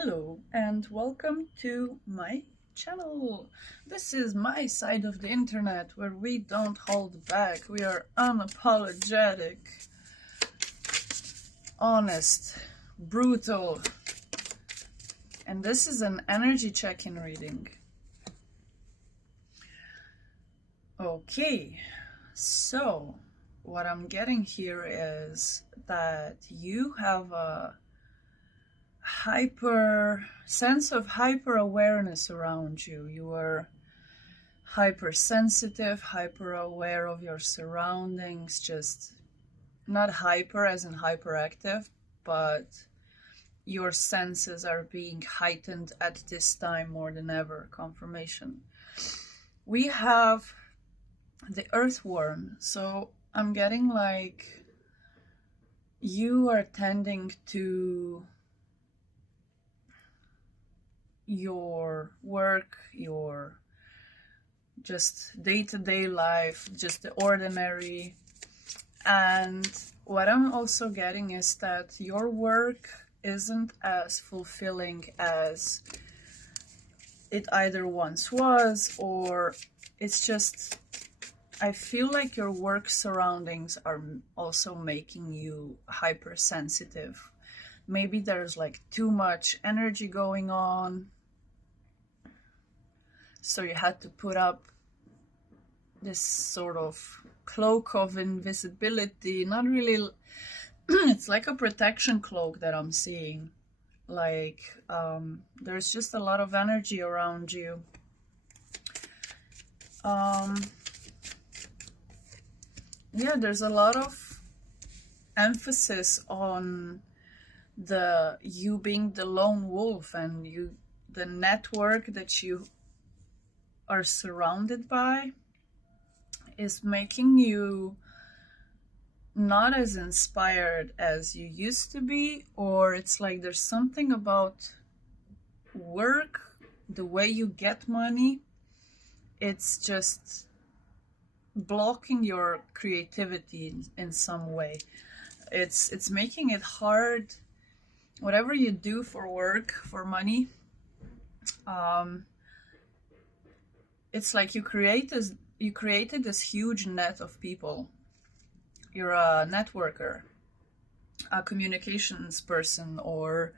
Hello and welcome to my channel. This is my side of the internet where we don't hold back. We are unapologetic, honest, brutal. And this is an energy check-in reading. Okay, so what I'm getting here is that you have a sense of hyper awareness around you. You are hypersensitive, hyper aware of your surroundings, just not hyper as in hyperactive, but your senses are being heightened at this time more than ever. Confirmation. We have the earthworm, so I'm getting like you are tending to your work, your just day-to-day life, just the ordinary. And what I'm also getting is that your work isn't as fulfilling as it either once was, or it's just, I feel like your work surroundings are also making you hypersensitive. Maybe there's like too much energy going on, so you had to put up this sort of cloak of invisibility. Not really, it's like a protection cloak that I'm seeing. Like there's just a lot of energy around you. Yeah, there's a lot of emphasis on you being the lone wolf, and the network that you are surrounded by is making you not as inspired as you used to be, or it's like there's something about work, the way you get money, it's just blocking your creativity in some way. It's making it hard. Whatever you do for work, for money, it's like you created this huge net of people. You're a networker, a communications person, or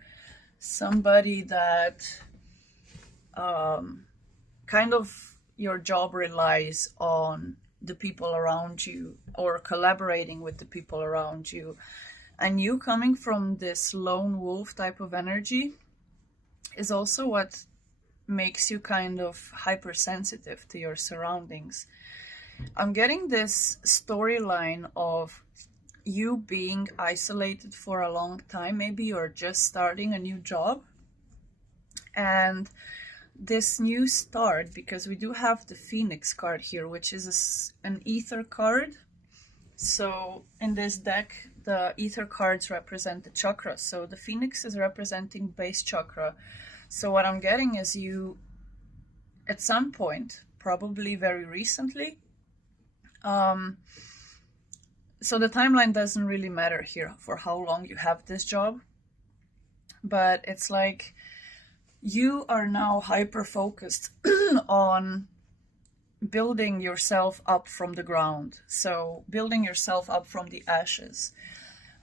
somebody that kind of your job relies on the people around you, or collaborating with the people around you. And you coming from this lone wolf type of energy is also what makes you kind of hypersensitive to your surroundings. I'm getting this storyline of you being isolated for a long time. Maybe you're just starting a new job, and this new start, because we do have the Phoenix card here, which is an ether card. So in this deck, the ether cards represent the chakras. So the Phoenix is representing base chakra. So what I'm getting is you, at some point, probably very recently, so the timeline doesn't really matter here for how long you have this job, but it's like you are now hyper focused on building yourself up from the ground. So building yourself up from the ashes.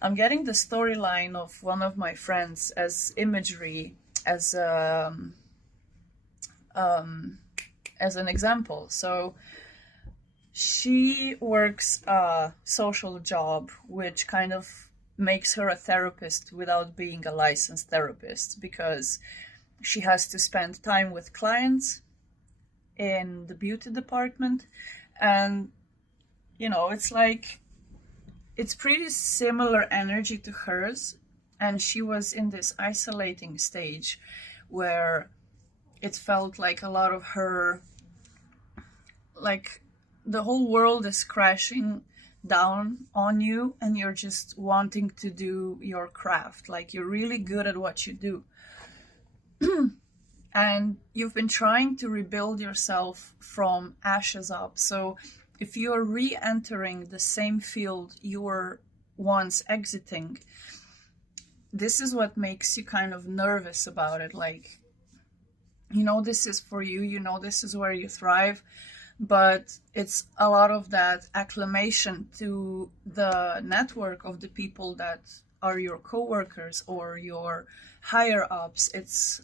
I'm getting the storyline of one of my friends as imagery, as an example. So she works a social job, which kind of makes her a therapist without being a licensed therapist, because she has to spend time with clients in the beauty department. And it's like it's pretty similar energy to hers, and she was in this isolating stage where it felt like a lot of her, like the whole world is crashing down on you, and you're just wanting to do your craft. Like you're really good at what you do. And you've been trying to rebuild yourself from ashes up. So if you're re-entering the same field you were once exiting, this is what makes you kind of nervous about it. Like, this is for you, this is where you thrive, but it's a lot of that acclimation to the network of the people that are your coworkers or your higher ups. It's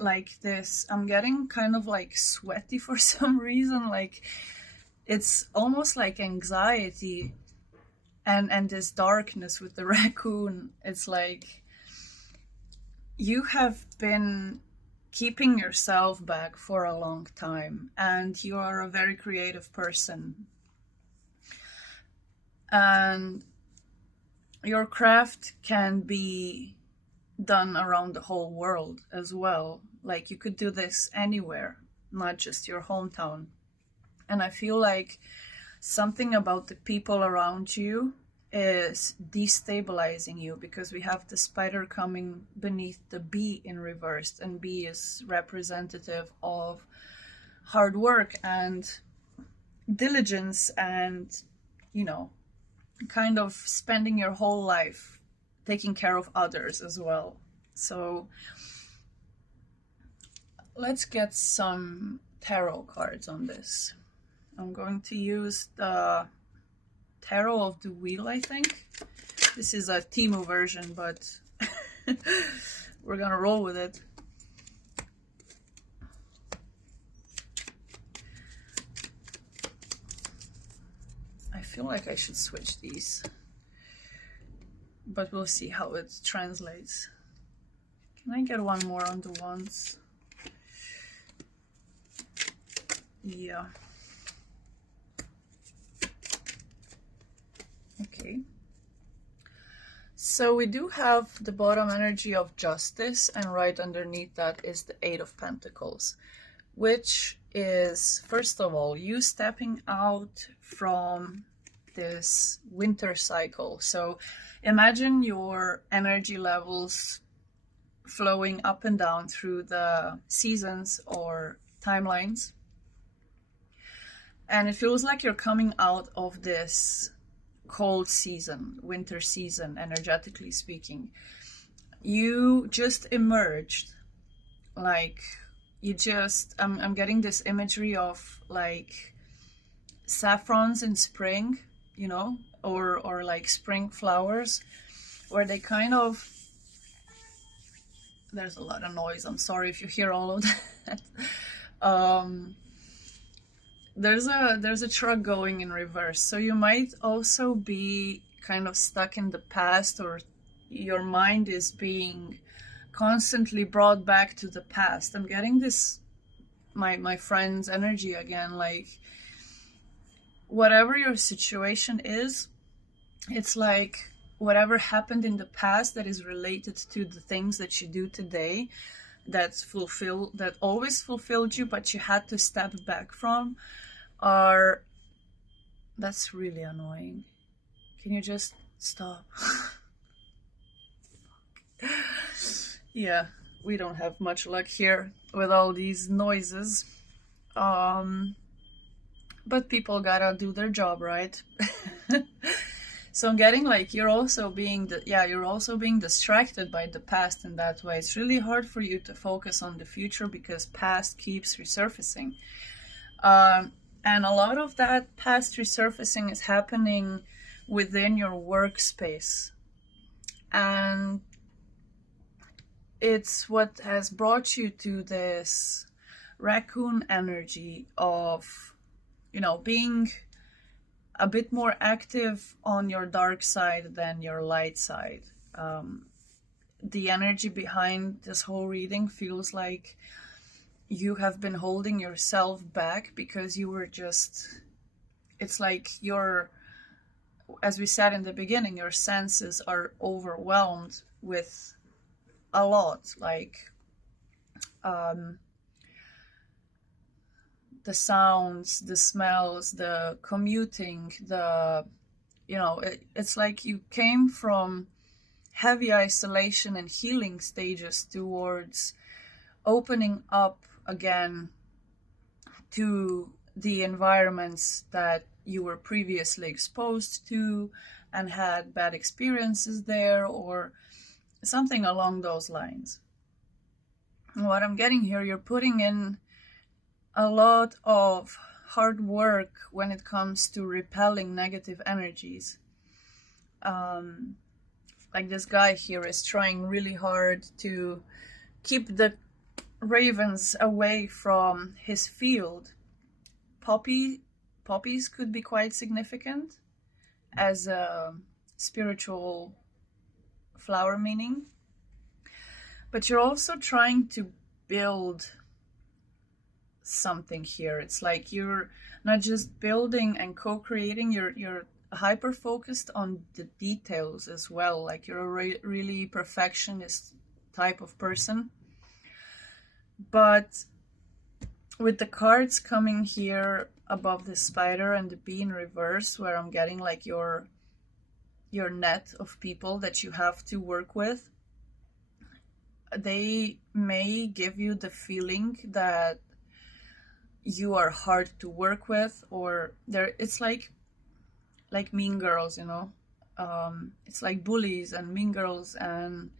like this, I'm getting kind of like sweaty for some reason. Like, it's almost like anxiety and this darkness with the raccoon. It's like you have been keeping yourself back for a long time, and you are a very creative person, and your craft can be done around the whole world as well. Like, you could do this anywhere, not just your hometown. And I feel like something about the people around you is destabilizing you, because we have the spider coming beneath the bee in reverse, and bee is representative of hard work and diligence and, kind of spending your whole life taking care of others as well. So let's get some tarot cards on this. I'm going to use the Tarot of the Wheel, I think. This is a Temu version, but we're gonna roll with it. I feel like I should switch these, but we'll see how it translates. Can I get one more on the wands? Yeah. Okay. So we do have the bottom energy of Justice, and right underneath that is the Eight of Pentacles, which is, first of all, you stepping out from this winter cycle. So imagine your energy levels flowing up and down through the seasons or timelines. And it feels like you're coming out of this cold season, winter season, energetically speaking. You just emerged. Like, I'm getting this imagery of like saffrons in spring, or like spring flowers, where they kind of, there's a lot of noise, I'm sorry if you hear all of that. There's a truck going in reverse, so you might also be kind of stuck in the past, or your mind is being constantly brought back to the past. I'm getting this, my friend's energy again, like whatever your situation is, it's like whatever happened in the past that is related to the things that you do today, that always fulfilled you, but you had to step back from, that's really annoying. Can you just stop? Yeah, we don't have much luck here with all these noises. But people gotta do their job, right? So I'm getting like you're also being distracted by the past in that way. It's really hard for you to focus on the future because past keeps resurfacing. And a lot of that past resurfacing is happening within your workspace. And it's what has brought you to this raccoon energy of, being a bit more active on your dark side than your light side. The energy behind this whole reading feels like you have been holding yourself back because you were it's like as we said in the beginning, your senses are overwhelmed with a lot, like the sounds, the smells, the commuting, it's like you came from heavy isolation and healing stages towards opening up again to the environments that you were previously exposed to and had bad experiences there, or something along those lines. And what I'm getting here, you're putting in a lot of hard work when it comes to repelling negative energies. Like this guy here is trying really hard to keep the ravens away from his field. Poppies could be quite significant as a spiritual flower meaning. But you're also trying to build something here. It's like you're not just building and co-creating, you're hyper focused on the details as well. Like you're a really perfectionist type of person. But with the cards coming here above the spider and the bee in reverse, where I'm getting like your net of people that you have to work with, they may give you the feeling that you are hard to work with, or it's like mean girls, you know. It's like bullies and mean girls. And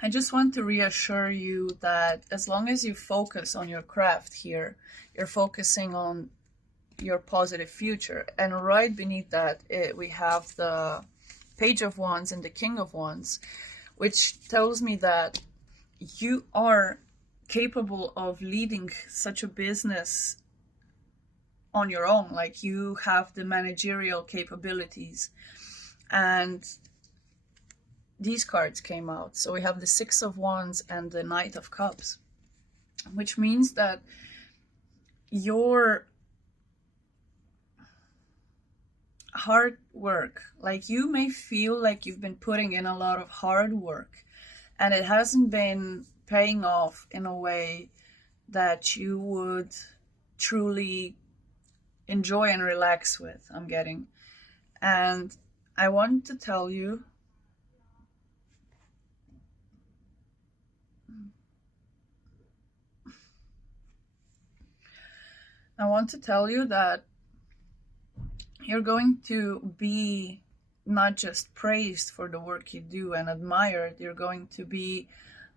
I just want to reassure you that as long as you focus on your craft here, you're focusing on your positive future. And right beneath that, we have the Page of Wands and the King of Wands, which tells me that you are capable of leading such a business on your own. Like you have the managerial capabilities. And these cards came out. So we have the Six of Wands and the Knight of Cups, which means that your hard work, like you may feel like you've been putting in a lot of hard work and it hasn't been paying off in a way that you would truly enjoy and relax with, I'm getting. And I want to tell you that you're going to be not just praised for the work you do and admired, you're going to be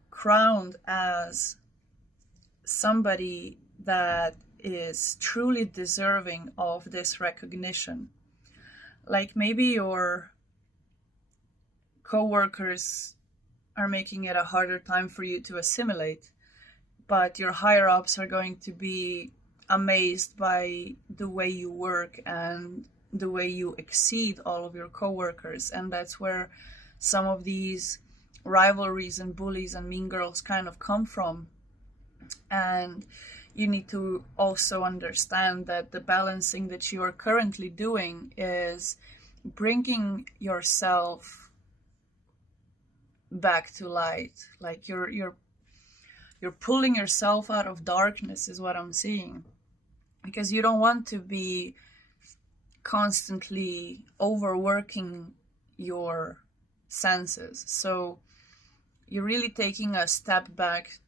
crowned as somebody that is truly deserving of this recognition. Like maybe your co-workers are making it a harder time for you to assimilate, but your higher ups are going to be amazed by the way you work and the way you exceed all of your co-workers. And that's where some of these rivalries and bullies and mean girls kind of come from. And you need to also understand that the balancing that you are currently doing is bringing yourself back to light. Like you're pulling yourself out of darkness is what I'm seeing, because you don't want to be constantly overworking your senses. So you're really taking a step back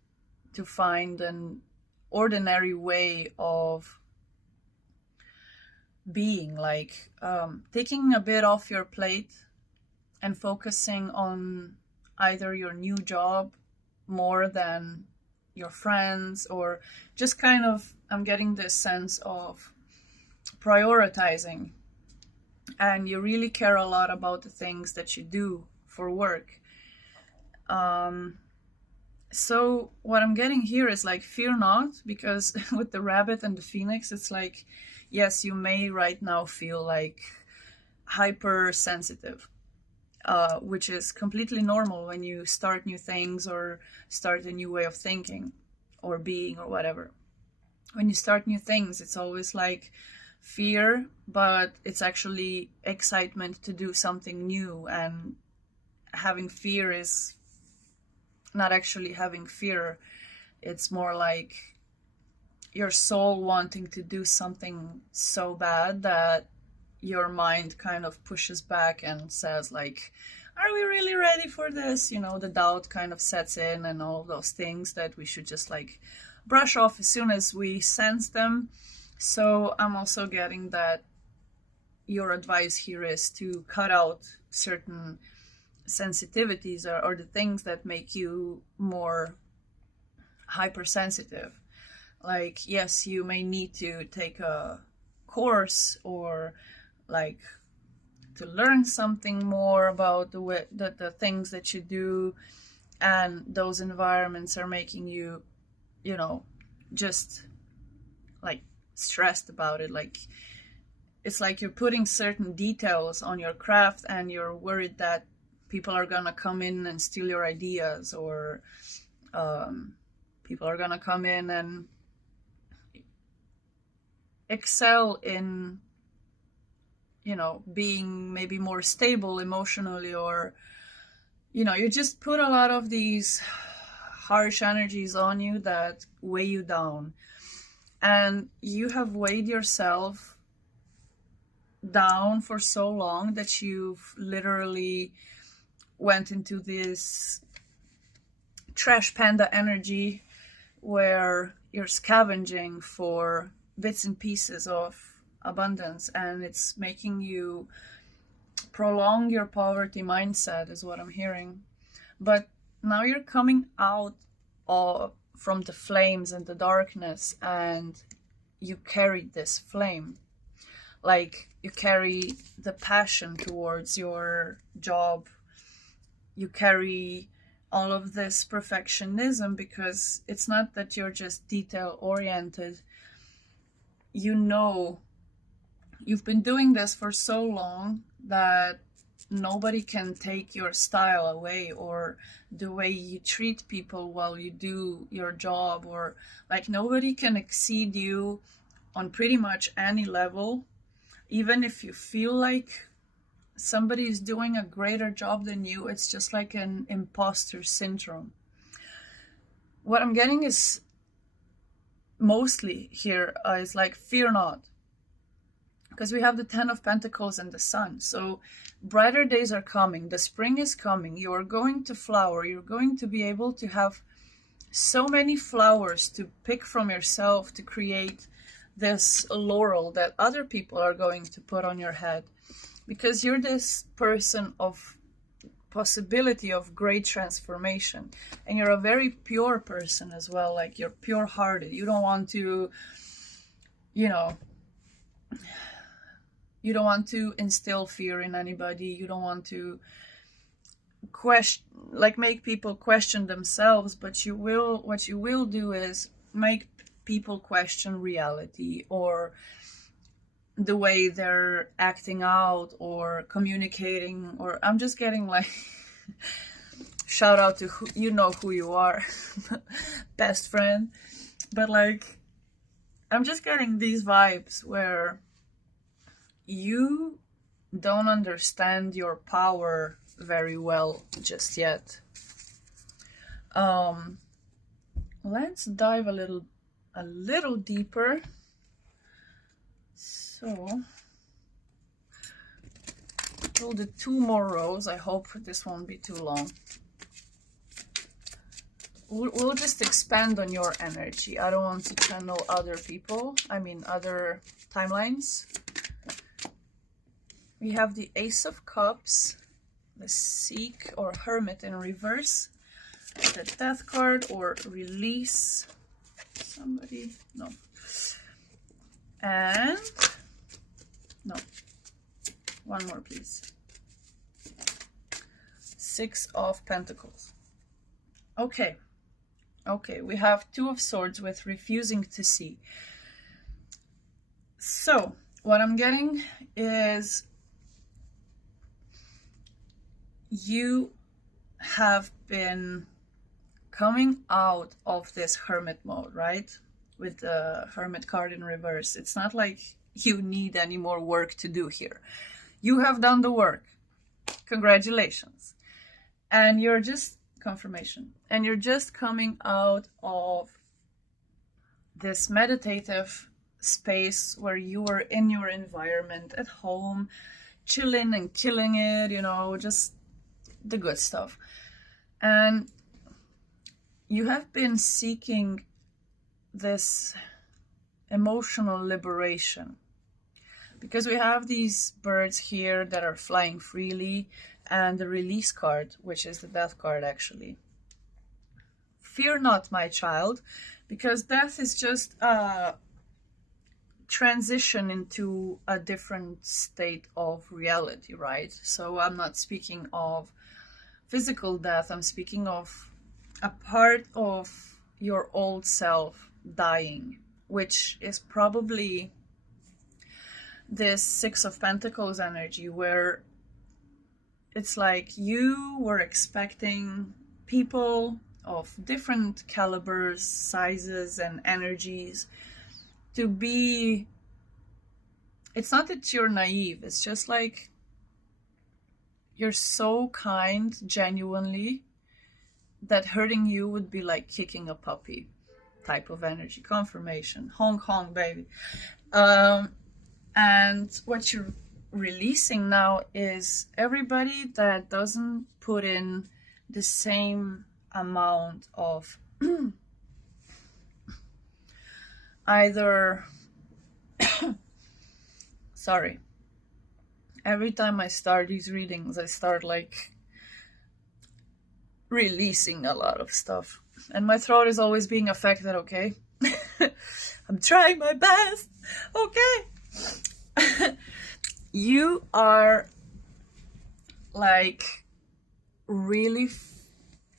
to find an ordinary way of being, like taking a bit off your plate and focusing on either your new job more than your friends, or just kind of, I'm getting this sense of prioritizing. And you really care a lot about the things that you do for work. So what I'm getting here is like, fear not, because with the rabbit and the phoenix, it's like, yes, you may right now feel like hypersensitive, which is completely normal when you start new things or start a new way of thinking or being or whatever. When you start new things, it's always like fear, but it's actually excitement to do something new. And having fear is not actually having fear. It's more like your soul wanting to do something so bad that your mind kind of pushes back and says like, are we really ready for this? You know, the doubt kind of sets in and all of those things that we should just like brush off as soon as we sense them. So I'm also getting that your advice here is to cut out certain sensitivities or the things that make you more hypersensitive. Like, yes, you may need to take a course or like to learn something more about the things that you do, and those environments are making you, you know, just like stressed about it. Like, it's like you're putting certain details on your craft and you're worried that people are gonna come in and steal your ideas, or people are gonna come in and excel in, you know, being maybe more stable emotionally, or, you know, you just put a lot of these harsh energies on you that weigh you down. And you have weighed yourself down for so long that you've literally went into this trash panda energy where you're scavenging for bits and pieces of abundance, and it's making you prolong your poverty mindset, is what I'm hearing. But now you're coming out from the flames and the darkness, and you carry this flame. Like, you carry the passion towards your job. You carry all of this perfectionism, because it's not that you're just detail oriented. You know, you've been doing this for so long that nobody can take your style away, or the way you treat people while you do your job, or like nobody can exceed you on pretty much any level. Even if you feel like somebody is doing a greater job than you, it's just like an imposter syndrome. What I'm getting is mostly here is like, fear not. Because we have the 10 of Pentacles and the Sun. So brighter days are coming. The spring is coming. You are going to flower. You're going to be able to have so many flowers to pick from yourself to create this laurel that other people are going to put on your head. Because you're this person of possibility of great transformation. And you're a very pure person as well. Like, you're pure-hearted. You don't want to, you know, you don't want to instill fear in anybody. You don't want to make people question themselves, but what you will do is make people question reality, or the way they're acting out or communicating. Or I'm just getting like shout out to who you are, best friend. But like, I'm just getting these vibes where you don't understand your power very well just yet. Let's dive a little deeper. So we'll do 2 more rows. I hope this won't be too long. We'll just expand on your energy. I don't want to channel other people, other timelines. We have the Ace of Cups, the Seek or Hermit in reverse, the Death card or Release. Somebody, no. And, no. One more, please. 6 of Pentacles. Okay. Okay, we have 2 of Swords with Refusing to See. So, what I'm getting is you have been coming out of this hermit mode, right? With the Hermit card in reverse. It's not like you need any more work to do here. You have done the work. Congratulations. And you're just confirmation. And you're just coming out of this meditative space where you were in your environment at home, chilling and killing it, just the good stuff. And you have been seeking this emotional liberation, because we have these birds here that are flying freely, and the release card, which is the death card actually. Fear not, my child, because death is just a transition into a different state of reality, right? So I'm not speaking of physical death, I'm speaking of a part of your old self dying, which is probably this Six of Pentacles energy, where it's like you were expecting people of different calibers, sizes, and energies to be, it's not that you're naive, it's just like you're so kind genuinely that hurting you would be like kicking a puppy type of energy. Confirmation. Honk honk, baby. And what you're releasing now is everybody that doesn't put in the same amount of either sorry, every time I start these readings I start like releasing a lot of stuff and my throat is always being affected, okay? I'm trying my best, okay? You are like really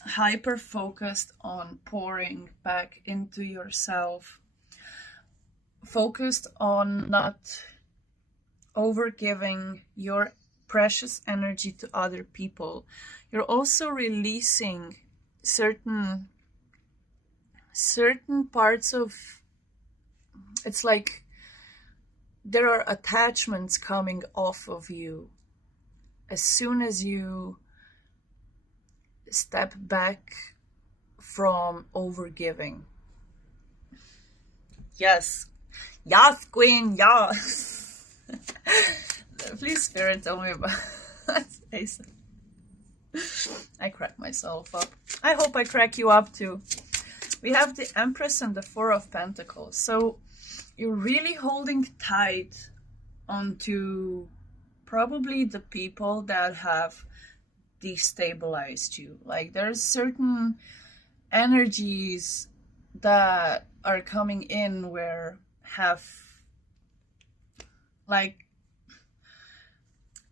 hyper focused on pouring back into yourself, focused on not overgiving your precious energy to other people. You're also releasing certain parts of, it's like there are attachments coming off of you as soon as you step back from overgiving. Yes, queen, yes. Please, Spirit, tell me about that. I crack myself up. I hope I crack you up too. We have the Empress and the Four of Pentacles. So you're really holding tight onto probably the people that have destabilized you. Like there's certain energies that are coming in where have like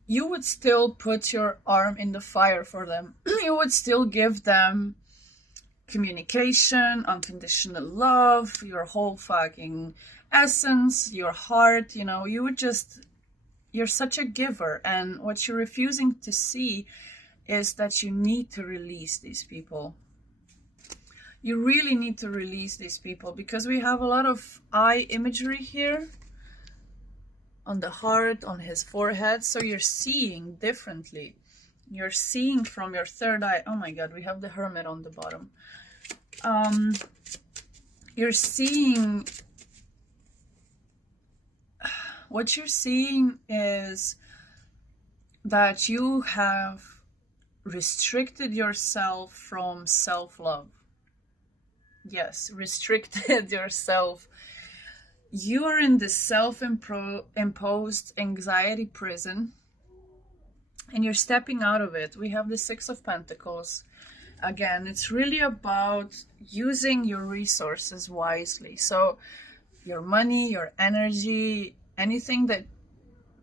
you would still put your arm in the fire for them. You would still give them communication, unconditional love, your whole fucking essence, your heart, you know, you would just, you're such a giver. And what you're refusing to see is that you need to release these people. You really need to release these people because we have a lot of eye imagery here on the heart, on his forehead. So you're seeing differently. You're seeing from your third eye. Oh my God, we have the Hermit on the bottom. You're seeing, what you're seeing is that you have restricted yourself from self-love. Yes, restricted yourself. You are in this self-imposed anxiety prison and you're stepping out of it. We have the Six of Pentacles. Again, it's really about using your resources wisely. So your money, your energy, anything that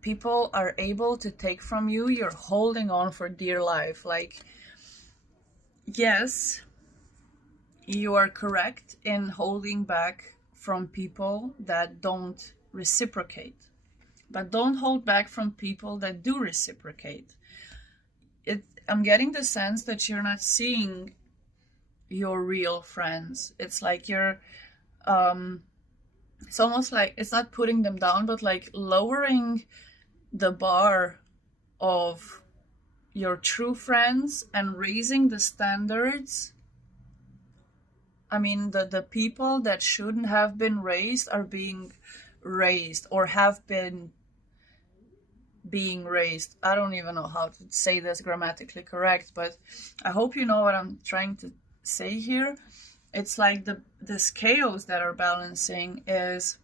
people are able to take from you, you're holding on for dear life. Like, yes, you are correct in holding back from people that don't reciprocate, but don't hold back from people that do reciprocate. I'm getting the sense that you're not seeing your real friends. It's like you're, it's almost like, it's not putting them down, but like lowering the bar of your true friends and raising the standards. I mean, the people that shouldn't have been raised are being raised or have been being raised. I don't even know how to say this grammatically correct, but I hope you know what I'm trying to say here. It's like the scales that are balancing is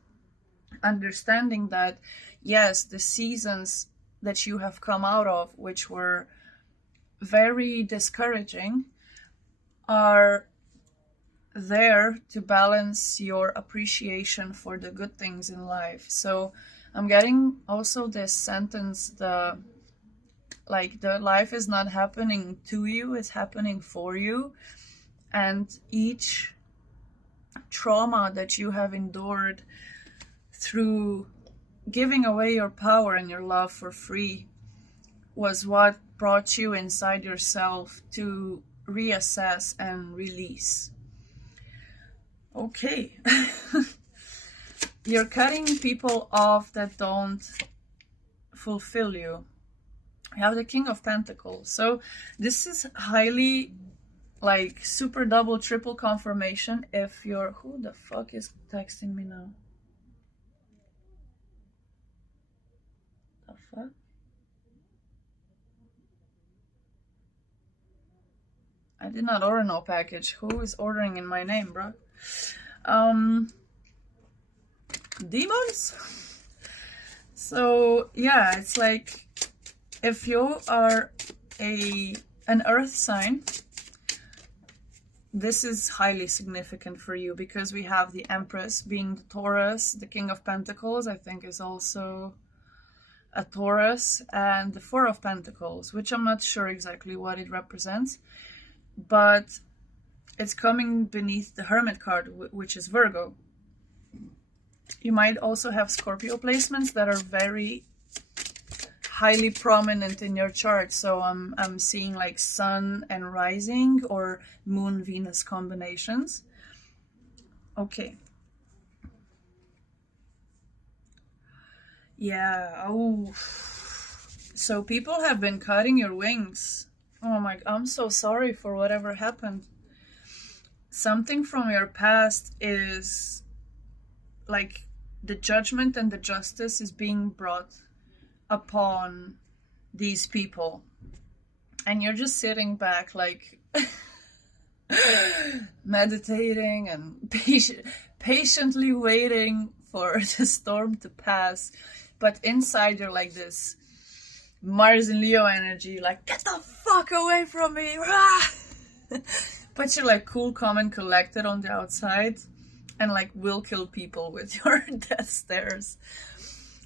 understanding that, yes, the seasons that you have come out of, which were very discouraging are there to balance your appreciation for the good things in life. So I'm getting also this sentence, the life is not happening to you, it's happening for you. And each trauma that you have endured through giving away your power and your love for free was what brought you inside yourself to reassess and release. Okay. You're cutting people off that don't fulfill you. You have the King of Pentacles. So this is highly like super double triple confirmation if you're... Who the fuck is texting me now? The fuck? I did not order no package. Who is ordering in my name, bro? Demons? So yeah, it's like if you are an earth sign, this is highly significant for you because we have the Empress being the Taurus, the King of Pentacles, I think is also a Taurus, and the Four of Pentacles, which I'm not sure exactly what it represents, but it's coming beneath the Hermit card, which is Virgo. You might also have Scorpio placements that are very highly prominent in your chart. So I'm seeing like Sun and Rising or Moon Venus combinations. Okay. Yeah. Oh. So people have been cutting your wings. Oh my, I'm so sorry for whatever happened. Something from your past is like the judgment and the justice is being brought upon these people. And you're just sitting back like meditating and patiently waiting for the storm to pass. But inside you're like this Mars and Leo energy, like, get the fuck away from me. But you're like cool, calm, and collected on the outside, and like will kill people with your death stares.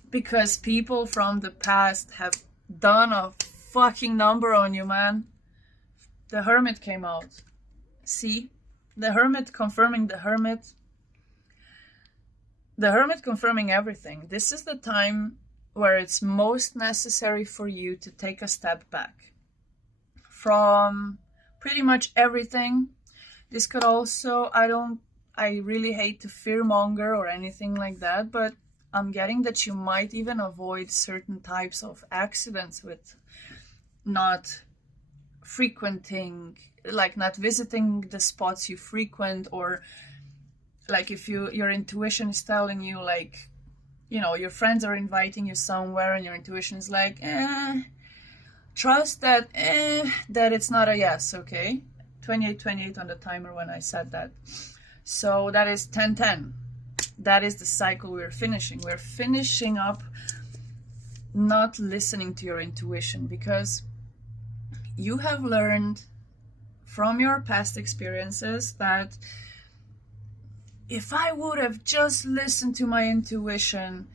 Because people from the past have done a fucking number on you, man. The Hermit came out. See? The Hermit confirming the Hermit. The Hermit confirming everything. This is the time where it's most necessary for you to take a step back from pretty much everything. This could also, I really hate to fearmonger or anything like that, but I'm getting that you might even avoid certain types of accidents with not frequenting, like not visiting the spots you frequent, or like if your intuition is telling you, like, you know, your friends are inviting you somewhere and your intuition is like, trust that it's not a yes, okay? 28 on the timer when I said that. So that is 10-10. That is the cycle we're finishing. We're finishing up not listening to your intuition because you have learned from your past experiences that if I would have just listened to my intuition,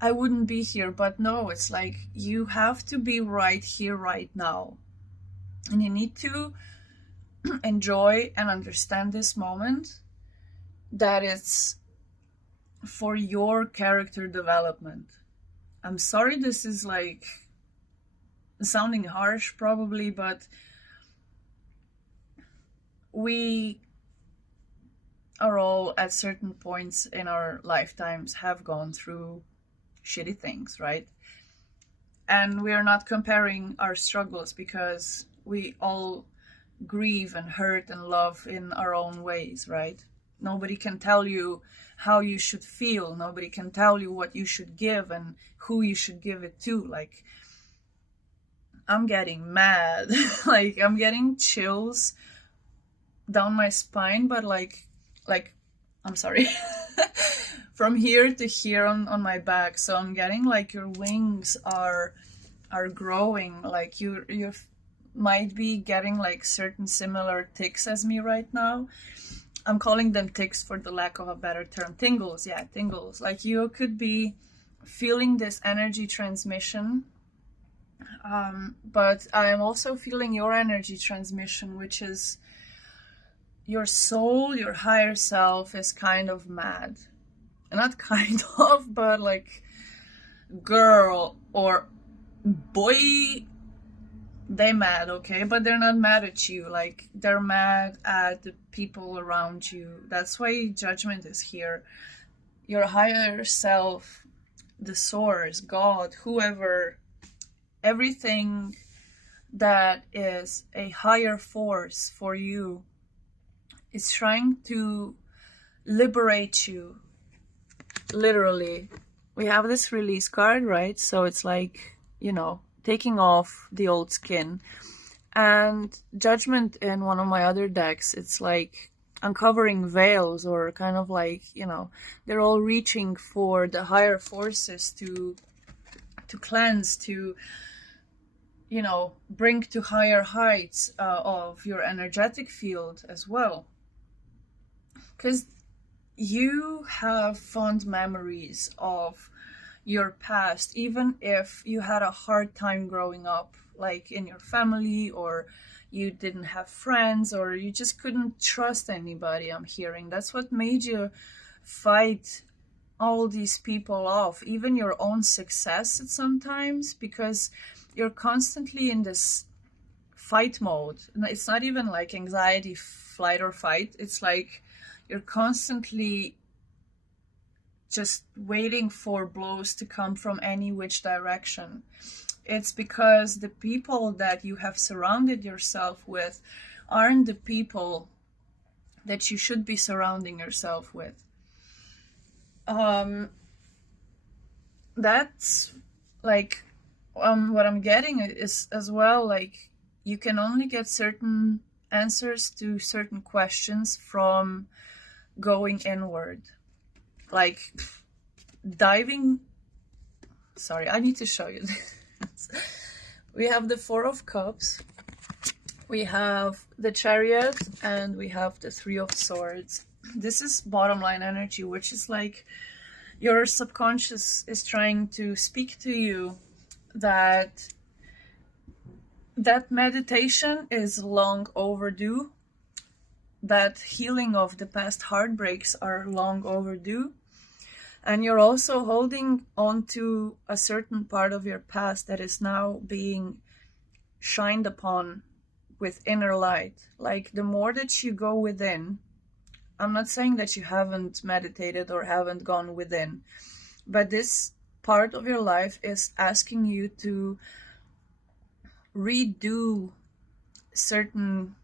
I wouldn't be here. But no, it's like you have to be right here, right now. And you need to enjoy and understand this moment, that it's for your character development. I'm sorry this is like sounding harsh probably, but we are all at certain points in our lifetimes have gone through shitty things, right? And we are not comparing our struggles because we all grieve and hurt and love in our own ways, right? Nobody can tell you how you should feel. Nobody can tell you what you should give and who you should give it to. Like, I'm getting mad. Like, I'm getting chills down my spine, but like I'm sorry. From here to here on my back. So I'm getting like your wings are growing. Like you're might be getting like certain similar tics as me right now. I'm calling them tics for the lack of a better term. Tingles, yeah, tingles. Like you could be feeling this energy transmission, but I'm also feeling your energy transmission, which is your soul, your higher self is kind of mad. Not kind of, but like girl or boy, they mad, okay? But they're not mad at you. Like they're mad at the people around you. That's why judgment is here. Your higher self, the source, God, whoever, everything that is a higher force for you is trying to liberate you. Literally. We have this release card, right? So it's like, you know, taking off the old skin. And judgment in one of my other decks, it's like uncovering veils, or kind of like, you know, they're all reaching for the higher forces to cleanse, to, you know, bring to higher heights of your energetic field as well. Because you have fond memories of your past, even if you had a hard time growing up, like in your family, or you didn't have friends, or you just couldn't trust anybody. I'm hearing that's what made you fight all these people off, even your own success at sometimes, because you're constantly in this fight mode. It's not even like anxiety, flight or fight. It's like you're constantly just waiting for blows to come from any which direction. It's because the people that you have surrounded yourself with aren't the people that you should be surrounding yourself with. That's like what I'm getting is as well, like you can only get certain answers to certain questions from going inward. Like diving. Sorry, I need to show you this. We have the Four of Cups, we have the Chariot, and we have the Three of Swords. This is bottom line energy, which is like your subconscious is trying to speak to you that meditation is long overdue, that healing of the past heartbreaks are long overdue, and you're also holding on to a certain part of your past that is now being shined upon with inner light. Like the more that you go within, I'm not saying that you haven't meditated or haven't gone within, but this part of your life is asking you to redo certain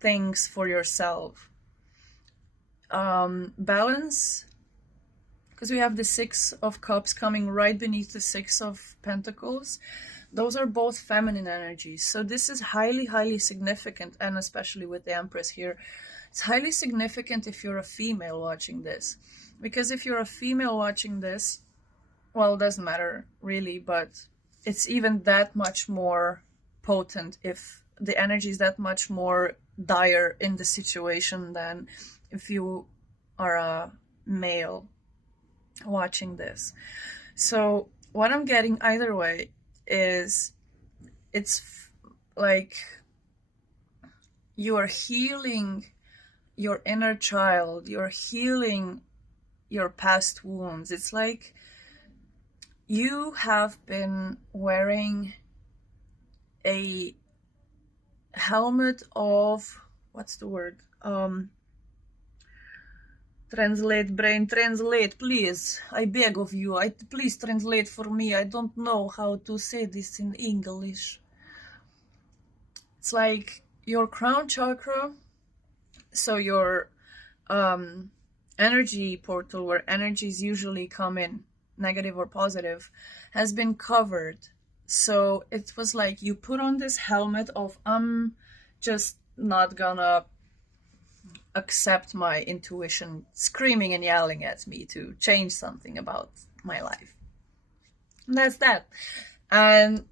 things for yourself. Balance, because we have the Six of Cups coming right beneath the Six of Pentacles. Those are both feminine energies. So this is highly, highly significant, and especially with the Empress here, it's highly significant if you're a female watching this. Because if you're a female watching this, well, it doesn't matter really, but it's even that much more potent if the energy is that much more dire in the situation than if you are a male watching this. So what I'm getting either way is it's like you are healing your inner child, you're healing your past wounds. It's like you have been wearing a helmet of, what's the word? Translate, brain, translate, please. I beg of you. Please translate for me. I don't know how to say this in English. It's like your crown chakra, so your energy portal where energies usually come in, negative or positive, has been covered. So it was like you put on this helmet of, I'm just not gonna accept my intuition screaming and yelling at me to change something about my life. And that's that. And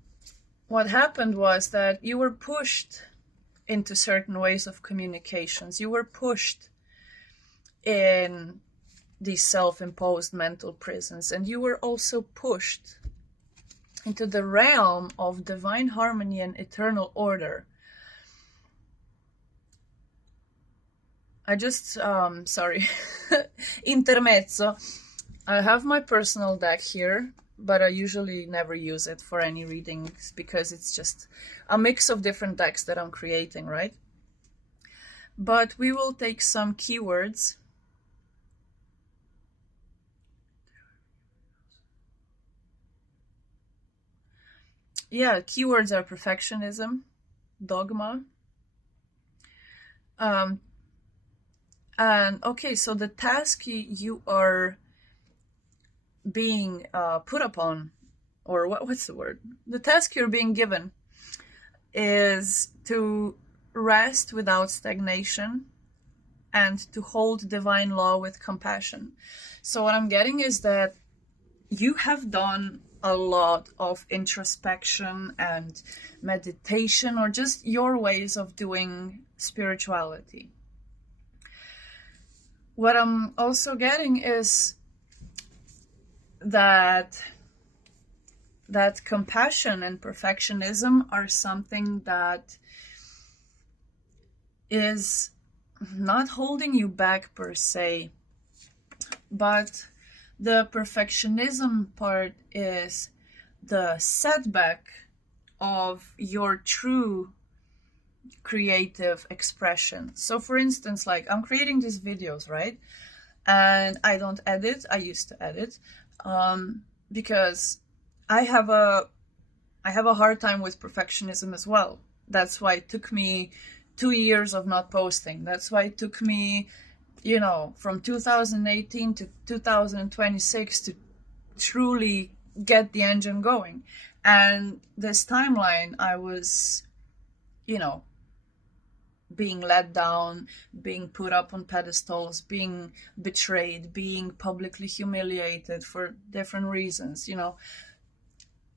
what happened was that you were pushed into certain ways of communications. You were pushed in these self-imposed mental prisons, and you were also pushed into the realm of divine harmony and eternal order. I just, sorry, intermezzo. I have my personal deck here, but I usually never use it for any readings because it's just a mix of different decks that I'm creating, right? But we will take some keywords. Yeah, keywords are perfectionism, dogma. And okay, so the task you are being put upon, or what's the word? The task you're being given is to rest without stagnation and to hold divine law with compassion. So what I'm getting is that you have done a lot of introspection and meditation, or just your ways of doing spirituality. What I'm also getting is that compassion and perfectionism are something that is not holding you back per se, but the perfectionism part is the setback of your true creative expression. So for instance, like I'm creating these videos, right? And I don't edit. I used to edit because I have a hard time with perfectionism as well. That's why it took me 2 years of not posting. That's why it took me, you know, from 2018 to 2026 to truly get the engine going. And this timeline, I was, you know, being let down, being put up on pedestals, being betrayed, being publicly humiliated for different reasons. You know,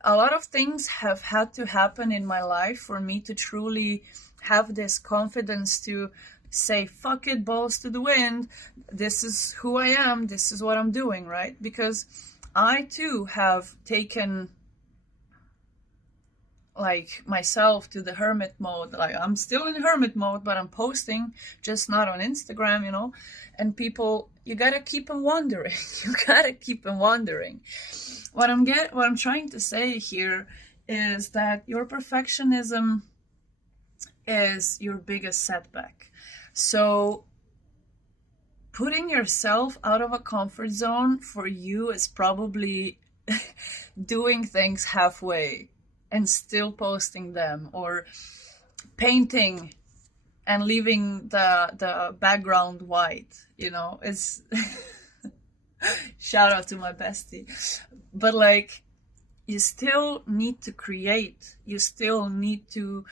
a lot of things have had to happen in my life for me to truly have this confidence to say, fuck it, balls to the wind. This is who I am. This is what I'm doing, right? Because I too have taken like myself to the hermit mode. Like I'm still in hermit mode, but I'm posting, just not on Instagram, you know. And people, you gotta keep on wondering. You gotta keep on wondering. What I'm trying to say here is that your perfectionism is your biggest setback. So putting yourself out of a comfort zone for you is probably doing things halfway and still posting them, or painting and leaving the background white, you know. It's shout out to my bestie. But like, you still need to create, you still need to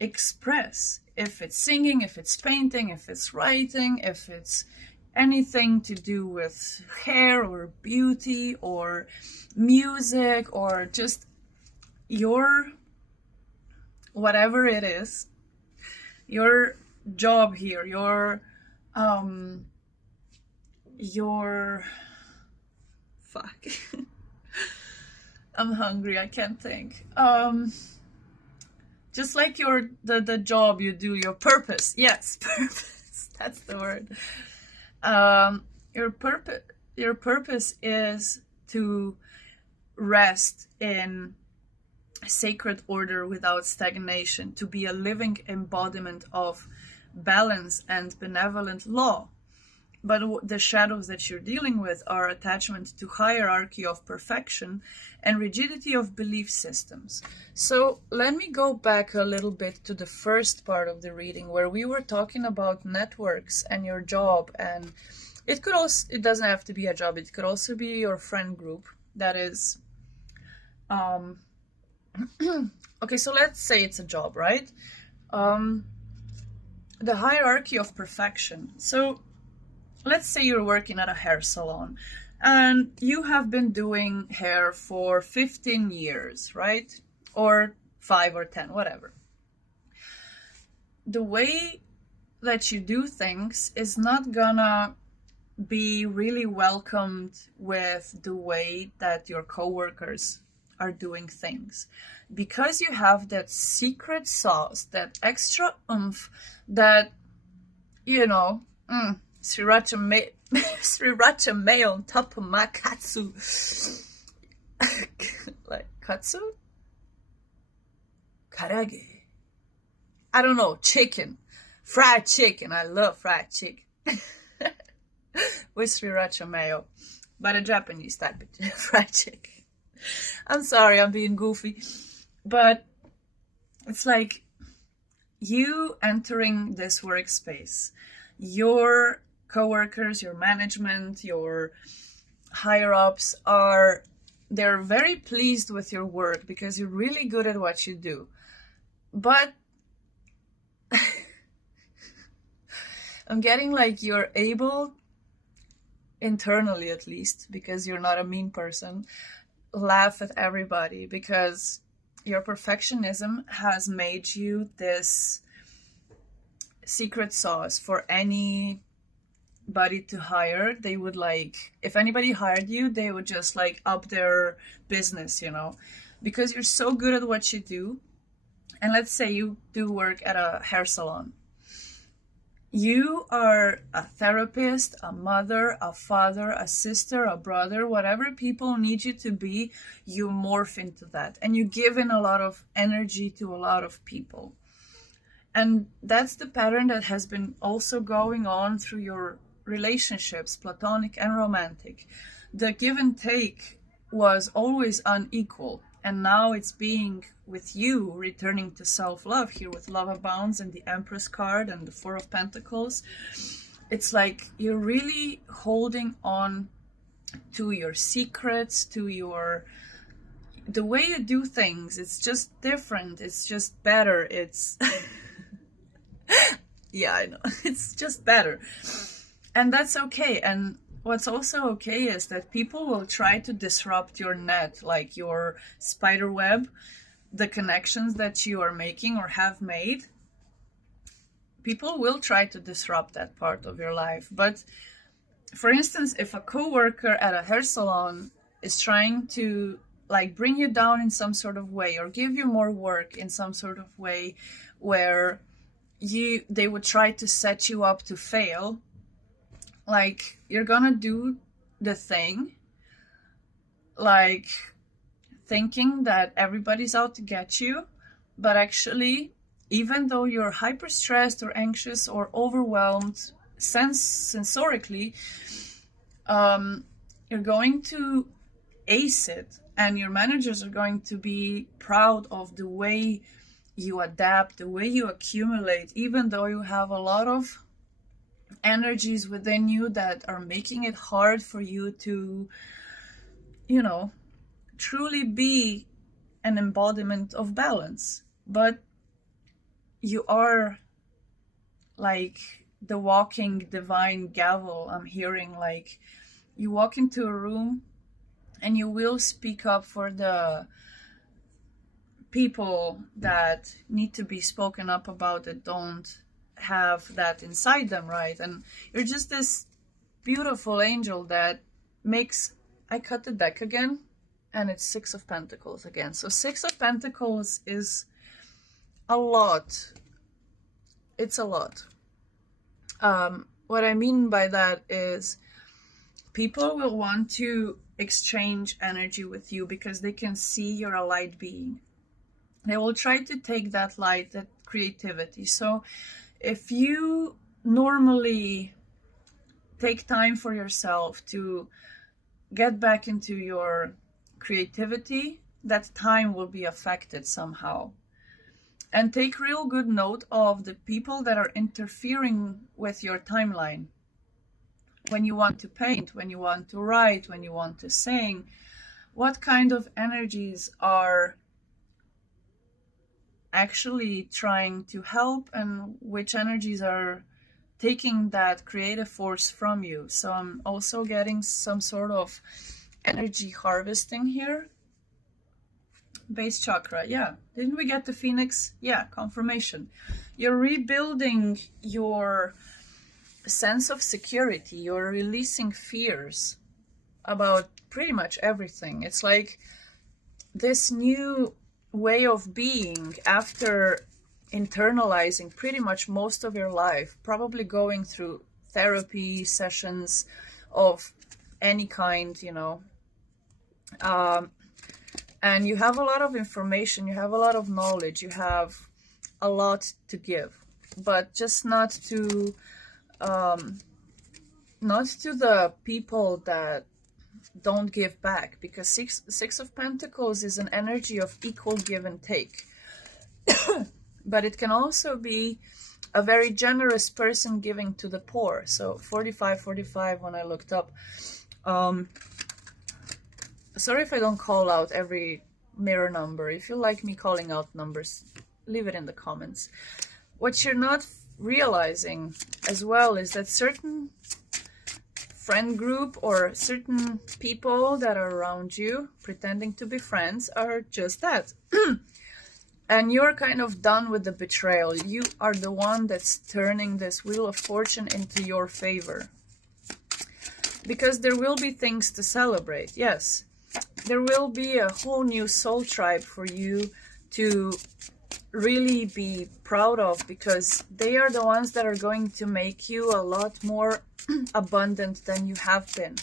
express, if it's singing, if it's painting, if it's writing, if it's anything to do with hair or beauty or music or just your whatever it is, your job here, your fuck I'm hungry, I can't think. Just like the job you do, your purpose. Yes, purpose, that's the word. Your purpose is to rest in sacred order without stagnation, to be a living embodiment of balance and benevolent law. But the shadows that you're dealing with are attachment to hierarchy of perfection and rigidity of belief systems. So let me go back a little bit to the first part of the reading where we were talking about networks and your job. And it doesn't have to be a job. It could also be your friend group. That is, okay, so let's say it's a job, right? The hierarchy of perfection. So let's say you're working at a hair salon and you have been doing hair for 15 years, right? Or 5 or 10, whatever. The way that you do things is not gonna be really welcomed with the way that your coworkers are doing things, because you have that secret sauce, that extra oomph, that, you know, sriracha mayo on top of my katsu. Like katsu? Karage. I don't know, chicken. Fried chicken. I love fried chicken. With sriracha mayo. But a Japanese type of fried chicken. I'm sorry, I'm being goofy. But it's like you entering this workspace. Your coworkers, your management, your higher ups they're very pleased with your work because you're really good at what you do. But I'm getting like you're able, internally at least, because you're not a mean person, laugh at everybody because your perfectionism has made you this secret sauce for anybody to hire. They would like, if anybody hired you, they would just like up their business, you know, because you're so good at what you do. And let's say you do work at a hair salon. You are a therapist, a mother, a father, a sister, a brother, whatever people need you to be, you morph into that. And you give in a lot of energy to a lot of people. And that's the pattern that has been also going on through your relationships, platonic and romantic. The give and take was always unequal. And now it's being with you returning to self-love here with Love Abounds and the Empress card and the Four of Pentacles. It's like you're really holding on to your secrets, to the way you do things. It's just different. It's just better. It's yeah, I know. It's just better. And that's okay. And what's also okay is that people will try to disrupt your net, like your spider web, the connections that you are making or have made. People will try to disrupt that part of your life. But for instance, if a coworker at a hair salon is trying to like bring you down in some sort of way or give you more work in some sort of way where they would try to set you up to fail, like you're gonna do the thing, like thinking that everybody's out to get you, but actually, even though you're hyper stressed or anxious or overwhelmed sensorically, you're going to ace it, and your managers are going to be proud of the way you adapt, the way you accumulate, even though you have a lot of energies within you that are making it hard for you to, you know, truly be an embodiment of balance. But you are like the walking divine gavel. I'm hearing like you walk into a room and you will speak up for the people that need to be spoken up about, that don't have that inside them, right? And you're just this beautiful angel that makes, I cut the deck again and it's Six of Pentacles again. So Six of Pentacles is a lot. It's a lot. What I mean by that is people will want to exchange energy with you because they can see you're a light being. They will try to take that light, that creativity. So if you normally take time for yourself to get back into your creativity, that time will be affected somehow. And take real good note of the people that are interfering with your timeline. When you want to paint, when you want to write, when you want to sing, what kind of energies are actually trying to help and which energies are taking that creative force from you. So I'm also getting some sort of energy harvesting here. Base chakra, yeah. Didn't we get the phoenix? Yeah, confirmation. You're rebuilding your sense of security. You're releasing fears about pretty much everything. It's like this new way of being after internalizing pretty much most of your life, probably going through therapy sessions of any kind, you know. And you have a lot of information, you have a lot of knowledge, you have a lot to give, but just not to the people that don't give back, because six of Pentacles is an energy of equal give and take. But it can also be a very generous person giving to the poor. So 45 when I looked up. Sorry if I don't call out every mirror number. If you like me calling out numbers, leave it in the comments. What you're not realizing as well is that certain friend group or certain people that are around you pretending to be friends are just that. And you're kind of done with the betrayal. You are the one that's turning this wheel of fortune into your favor. Because there will be things to celebrate, yes. There will be a whole new soul tribe for you to really be proud of, because they are the ones that are going to make you a lot more abundant than you have been.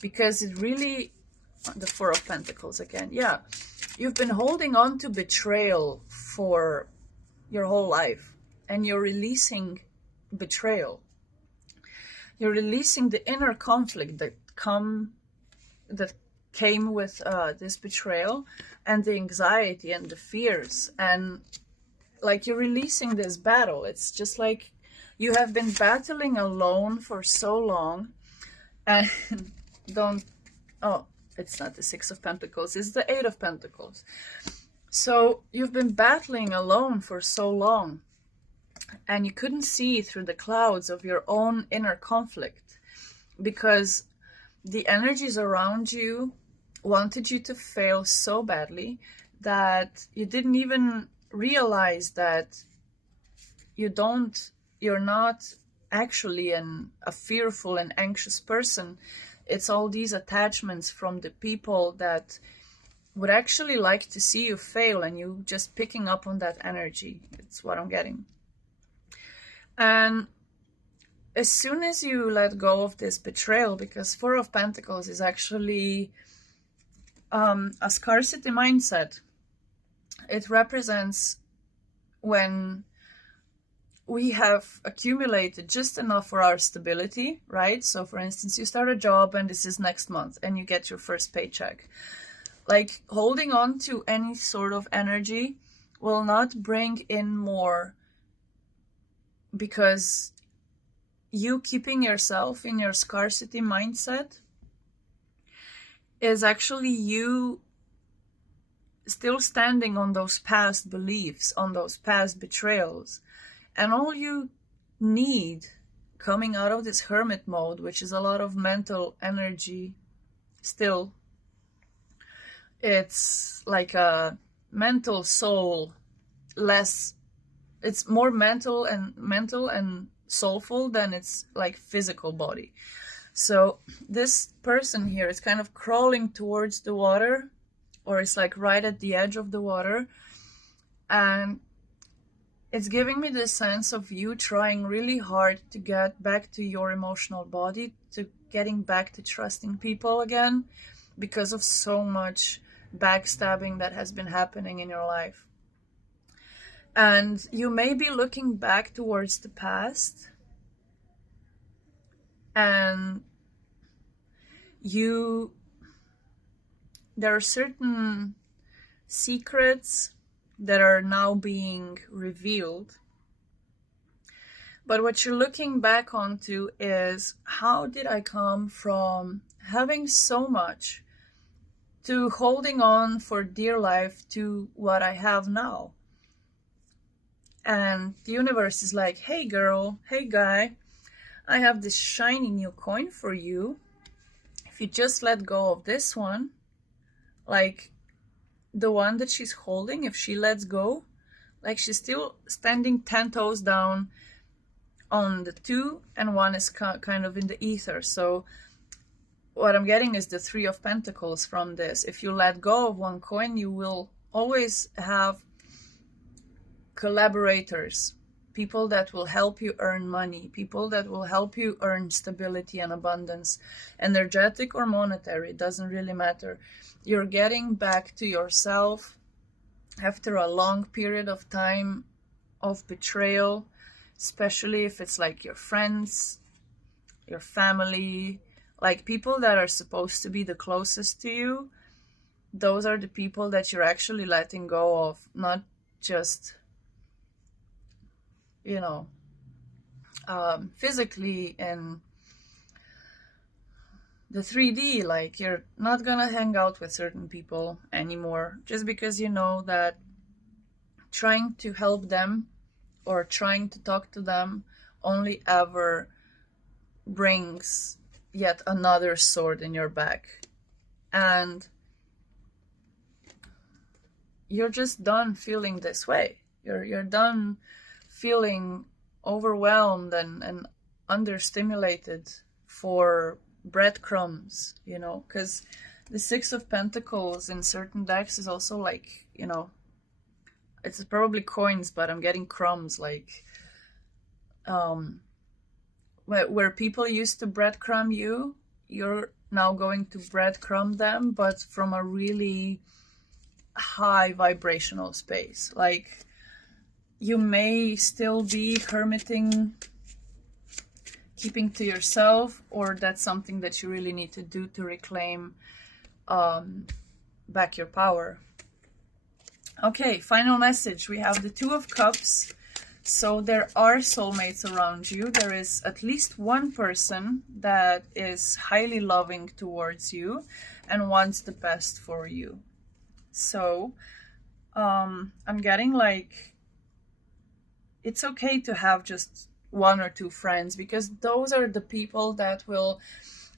Because it really, the Four of Pentacles again, yeah. You've been holding on to betrayal for your whole life, and you're releasing betrayal. You're releasing the inner conflict that came with this betrayal, and the anxiety and the fears, and like you're releasing this battle. It's just like you have been battling alone for so long, and it's not the Six of Pentacles, it's the Eight of Pentacles. So you've been battling alone for so long, and you couldn't see through the clouds of your own inner conflict, because the energies around you wanted you to fail so badly that you didn't even realize that you're not actually a fearful and anxious person. It's all these attachments from the people that would actually like to see you fail, and you just picking up on that energy. It's what I'm getting. And as soon as you let go of this betrayal, because Four of Pentacles is actually a scarcity mindset. It represents when we have accumulated just enough for our stability, right? So for instance, you start a job and this is next month and you get your first paycheck. Like holding on to any sort of energy will not bring in more, because you keeping yourself in your scarcity mindset is actually you still standing on those past beliefs, on those past betrayals. And all you need coming out of this hermit mode, which is a lot of mental energy still, it's like a mental soul, less, it's more mental and soulful than it's like physical body. So this person here is kind of crawling towards the water, or it's like right at the edge of the water, and it's giving me this sense of you trying really hard to get back to your emotional body, to getting back to trusting people again, because of so much backstabbing that has been happening in your life. And you may be looking back towards the past, and there are certain secrets that are now being revealed. But what you're looking back onto is, how did I come from having so much to holding on for dear life to what I have now? And the universe is like, hey girl, hey guy, I have this shiny new coin for you. If you just let go of this one, like the one that she's holding, if she lets go, like she's still standing 10 toes down on the 2, and 1 is kind of in the ether. So what I'm getting is the 3 of Pentacles from this. If you let go of 1 coin, you will always have collaborators, people that will help you earn money, people that will help you earn stability and abundance, energetic or monetary, it doesn't really matter. You're getting back to yourself after a long period of time of betrayal, especially if it's like your friends, your family, like people that are supposed to be the closest to you. Those are the people that you're actually letting go of, not just, you know, physically in the 3D. Like, you're not gonna hang out with certain people anymore just because you know that trying to help them or trying to talk to them only ever brings yet another sword in your back. And you're just done feeling this way. You're done feeling overwhelmed and understimulated for breadcrumbs, you know, because the 6 of Pentacles in certain decks is also like, you know, it's probably coins, but I'm getting crumbs, like where people used to breadcrumb you, you're now going to breadcrumb them, but from a really high vibrational space. Like, you may still be hermiting, keeping to yourself, or that's something that you really need to do to reclaim back your power. Okay, final message. We have the 2 of Cups. So there are soulmates around you. There is at least one person that is highly loving towards you and wants the best for you. So I'm getting like, it's okay to have just 1 or 2 friends, because those are the people that will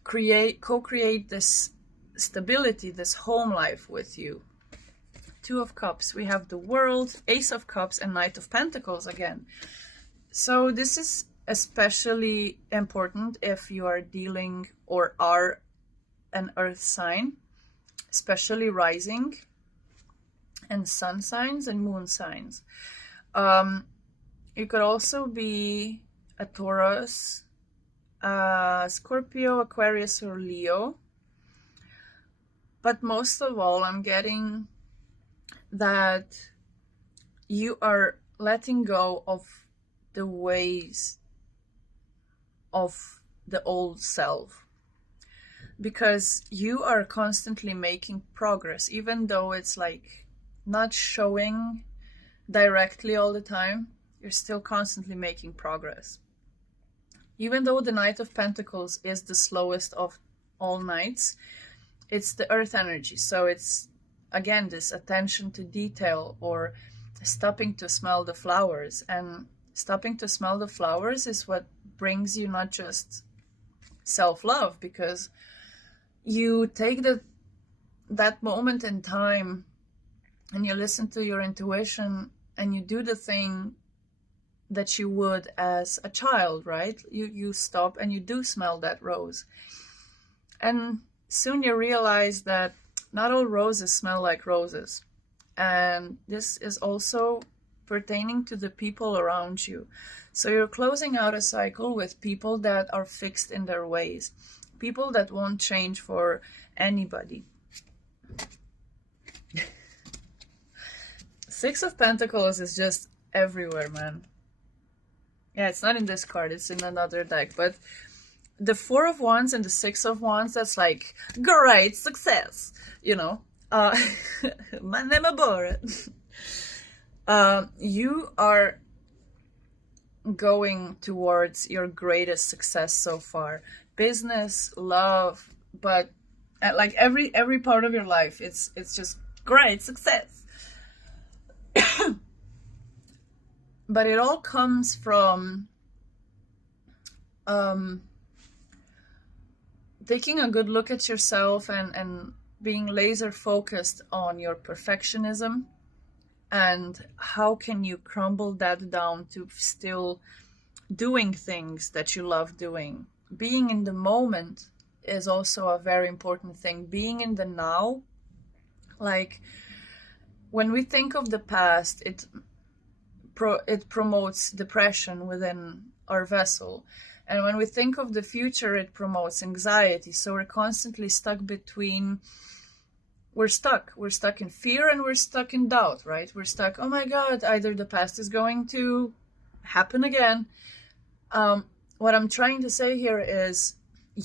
co-create this stability, this home life with you. 2 of Cups. We have the World, Ace of Cups, and Knight of Pentacles again. So this is especially important if you are dealing or are an earth sign, especially rising and sun signs and moon signs. You could also be a Taurus, Scorpio, Aquarius, or Leo. But most of all, I'm getting that you are letting go of the ways of the old self, because you are constantly making progress, even though it's like not showing directly all the time. You're still constantly making progress, even though the Knight of Pentacles is the slowest of all knights. It's the earth energy, so it's again this attention to detail, or stopping to smell the flowers. And stopping to smell the flowers is what brings you not just self-love, because you take that moment in time and you listen to your intuition and you do the thing that you would as a child, right? You stop and you do smell that rose, and soon you realize that not all roses smell like roses. And this is also pertaining to the people around you. So you're closing out a cycle with people that are fixed in their ways, people that won't change for anybody. 6 of Pentacles is just everywhere, man. Yeah, it's not in this card, it's in another deck, but the 4 of Wands and the 6 of Wands, that's like great success, you know. My name is you are going towards your greatest success so far. Business, love, but like every part of your life, it's just great success. But it all comes from taking a good look at yourself and being laser focused on your perfectionism, and how can you crumble that down to still doing things that you love doing. Being in the moment is also a very important thing. Being in the now, like when we think of the past, it promotes depression within our vessel. And when we think of the future, it promotes anxiety. So we're constantly stuck between, we're stuck in fear and we're stuck in doubt, right? We're stuck, oh my God, either the past is going to happen again. What I'm trying to say here is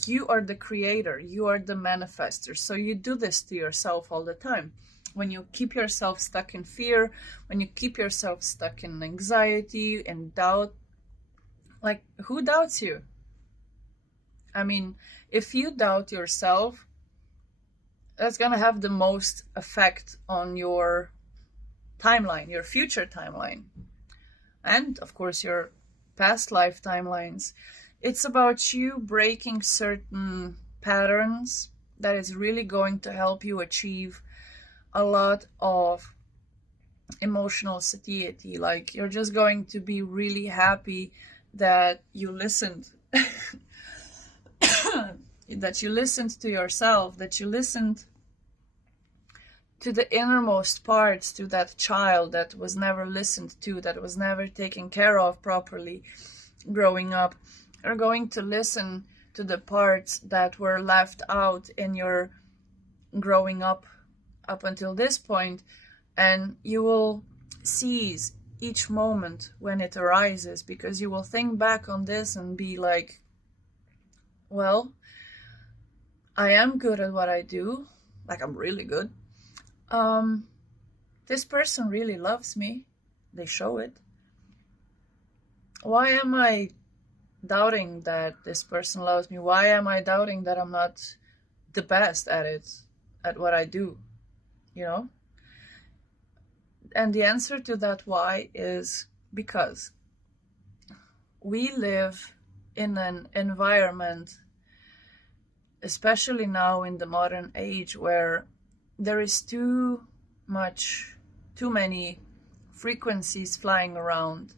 you are the creator, you are the manifester. So you do this to yourself all the time. When you keep yourself stuck in fear, when you keep yourself stuck in anxiety and doubt, like, who doubts you? I mean, if you doubt yourself, that's going to have the most effect on your timeline, your future timeline, and of course your past life timelines. It's about you breaking certain patterns that is really going to help you achieve a lot of emotional satiety. Like, you're just going to be really happy that you listened that you listened to yourself, that you listened to the innermost parts, to that child that was never listened to, that was never taken care of properly growing up. You're going to listen to the parts that were left out in your growing up until this point, and you will seize each moment when it arises, because you will think back on this and be like, well, I am good at what I do, like I'm really good. This person really loves me, they show it. Why am I doubting that this person loves me? Why am I doubting that I'm not the best at it, at what I do, you know? And the answer to that why is because we live in an environment, especially now in the modern age, where there is too many frequencies flying around,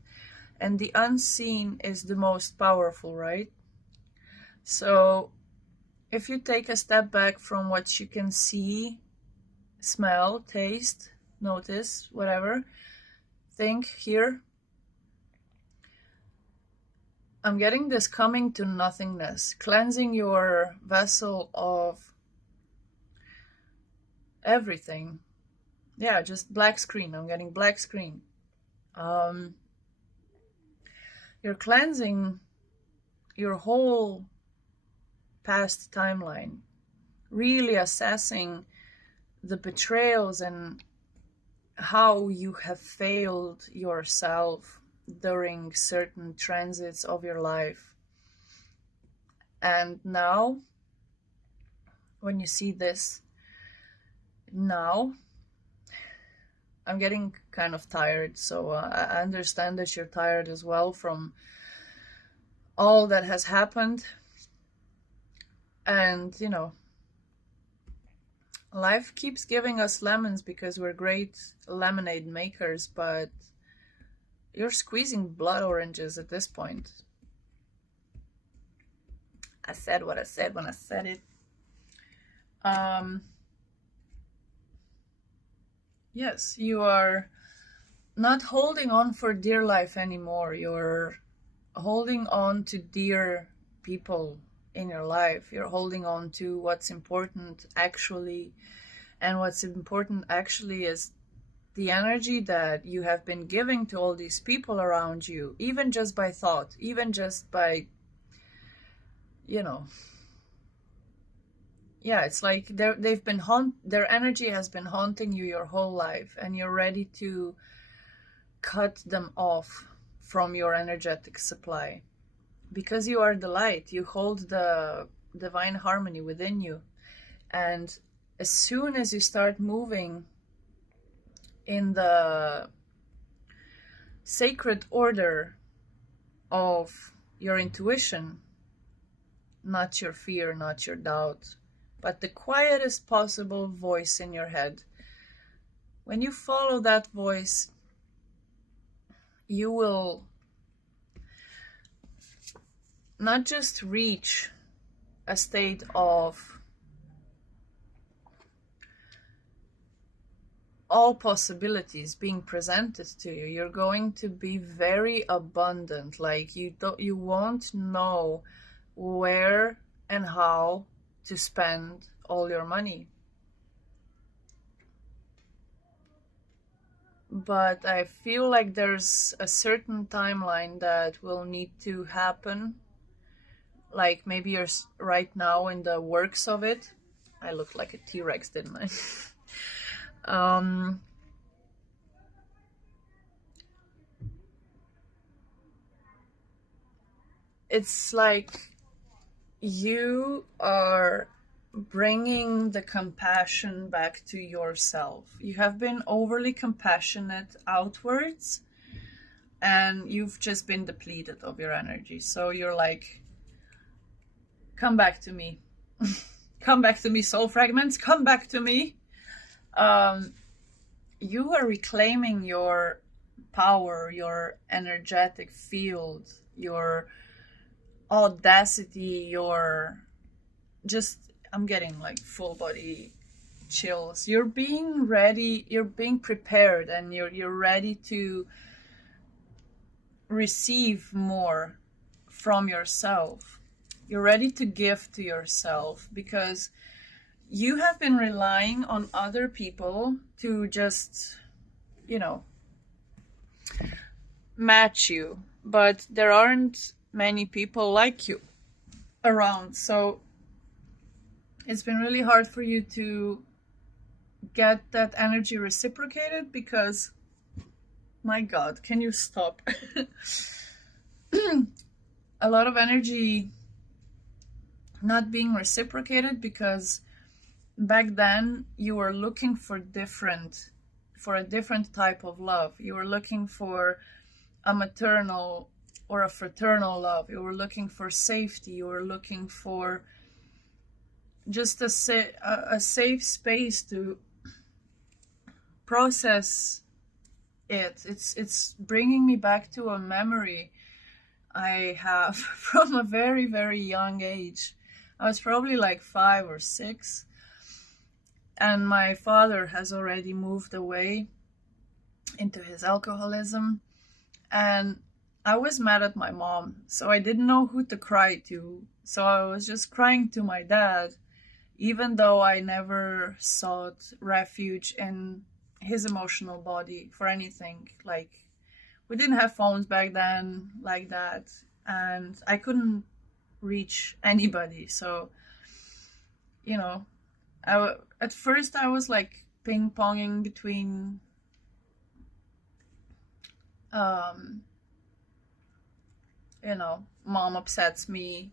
and the unseen is the most powerful, right? So if you take a step back from what you can see, smell, taste, notice, whatever, think, hear, I'm getting this coming to nothingness, cleansing your vessel of everything. Yeah, just black screen. I'm getting black screen. You're cleansing your whole past timeline, really assessing the betrayals and how you have failed yourself during certain transits of your life. And now, when you see this, now, I'm getting kind of tired, so I understand that you're tired as well from all that has happened. And, you know, life keeps giving us lemons because we're great lemonade makers, but you're squeezing blood oranges at this point. I said what I said when I said it. Yes, you are not holding on for dear life anymore. You're holding on to dear people in your life. You're holding on to what's important actually. And what's important actually is the energy that you have been giving to all these people around you, even just by thought, even just by, you know, yeah, it's like their energy has been haunting you your whole life, and you're ready to cut them off from your energetic supply, because you are the light. You hold the divine harmony within you, and as soon as you start moving in the sacred order of your intuition, not your fear, not your doubt, but the quietest possible voice in your head. When you follow that voice, you will not just reach a state of all possibilities being presented to you. You're going to be very abundant. Like you won't know where and how to spend all your money. But I feel like there's a certain timeline that will need to happen. Like maybe you're right now in the works of it. I looked like a T-Rex, didn't I? It's like you are bringing the compassion back to yourself. You have been overly compassionate outwards, and you've just been depleted of your energy. So you're like, come back to me. Come back to me, soul fragments. Come back to me. You are reclaiming your power, your energetic field, your audacity, your just, I'm getting like full body chills. You're being ready, you're being prepared, and you're ready to receive more from yourself. You're ready to give to yourself, because you have been relying on other people to just, match you. But there aren't many people like you around. So it's been really hard for you to get that energy reciprocated, because, my God, can you stop? A lot of energy not being reciprocated because back then you were looking for a different type of love. You were looking for a maternal or a fraternal love. You were looking for safety. You were looking for just a safe space to process it. It's bringing me back to a memory I have from a very, very young age. I was probably like 5 or 6, and my father has already moved away into his alcoholism, and I was mad at my mom, so I didn't know who to cry to. So I was just crying to my dad, even though I never sought refuge in his emotional body for anything. Like, we didn't have phones back then like that, and I couldn't reach anybody. So, at first I was like ping-ponging between mom upsets me,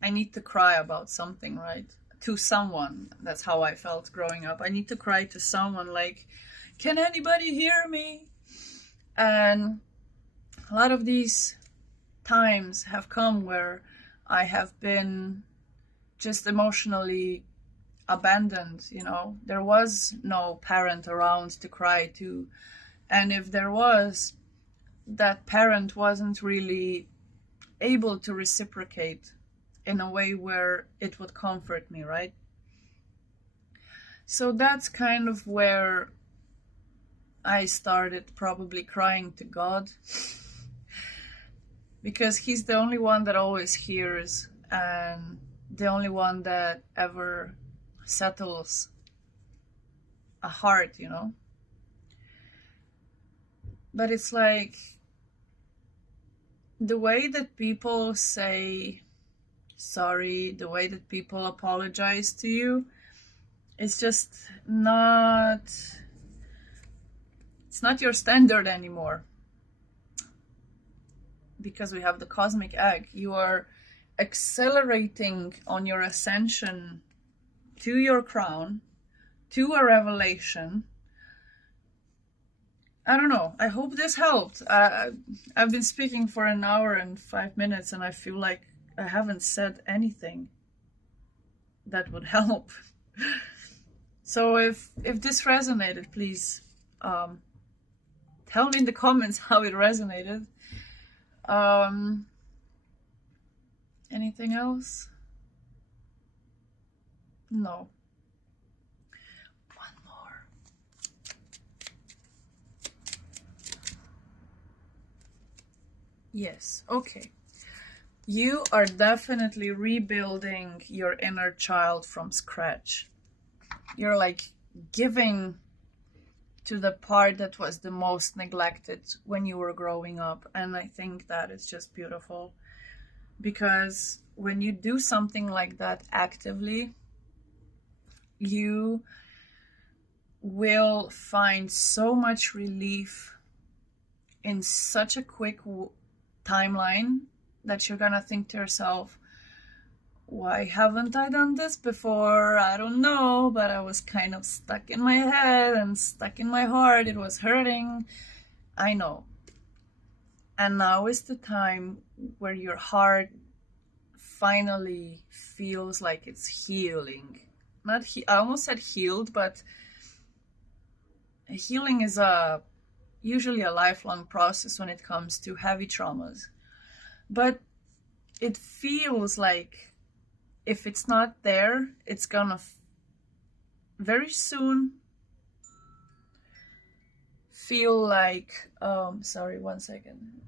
I need to cry about something, right? To someone. That's how I felt growing up. I need to cry to someone, like, can anybody hear me? And a lot of these times have come where I have been just emotionally abandoned. There was no parent around to cry to, and if there was, that parent wasn't really able to reciprocate in a way where it would comfort me, right? So that's kind of where I started probably crying to God, because he's the only one that always hears, and the only one that ever settles a heart, But it's like, the way that people say sorry, the way that people apologize to you, it's just not, it's not your standard anymore. Because we have the cosmic egg. You are accelerating on your ascension to your crown, to a revelation. I don't know. I hope this helped. I've been speaking for an hour and 5 minutes, and I feel like I haven't said anything. that would help. So if this resonated, please tell me in the comments how it resonated. Anything else? No. One more. Yes, okay. You are definitely rebuilding your inner child from scratch. You're like giving to the part that was the most neglected when you were growing up. And I think that is just beautiful. Because when you do something like that actively, you will find so much relief in such a quick timeline that you're gonna think to yourself, why haven't I done this before? I don't know, but I was kind of stuck in my head and stuck in my heart. It was hurting. I know. And now is the time where your heart finally feels like it's healing. I almost said healed, but healing is usually a lifelong process when it comes to heavy traumas. But it feels like if it's not there, it's gonna very soon feel like, sorry, 1 second.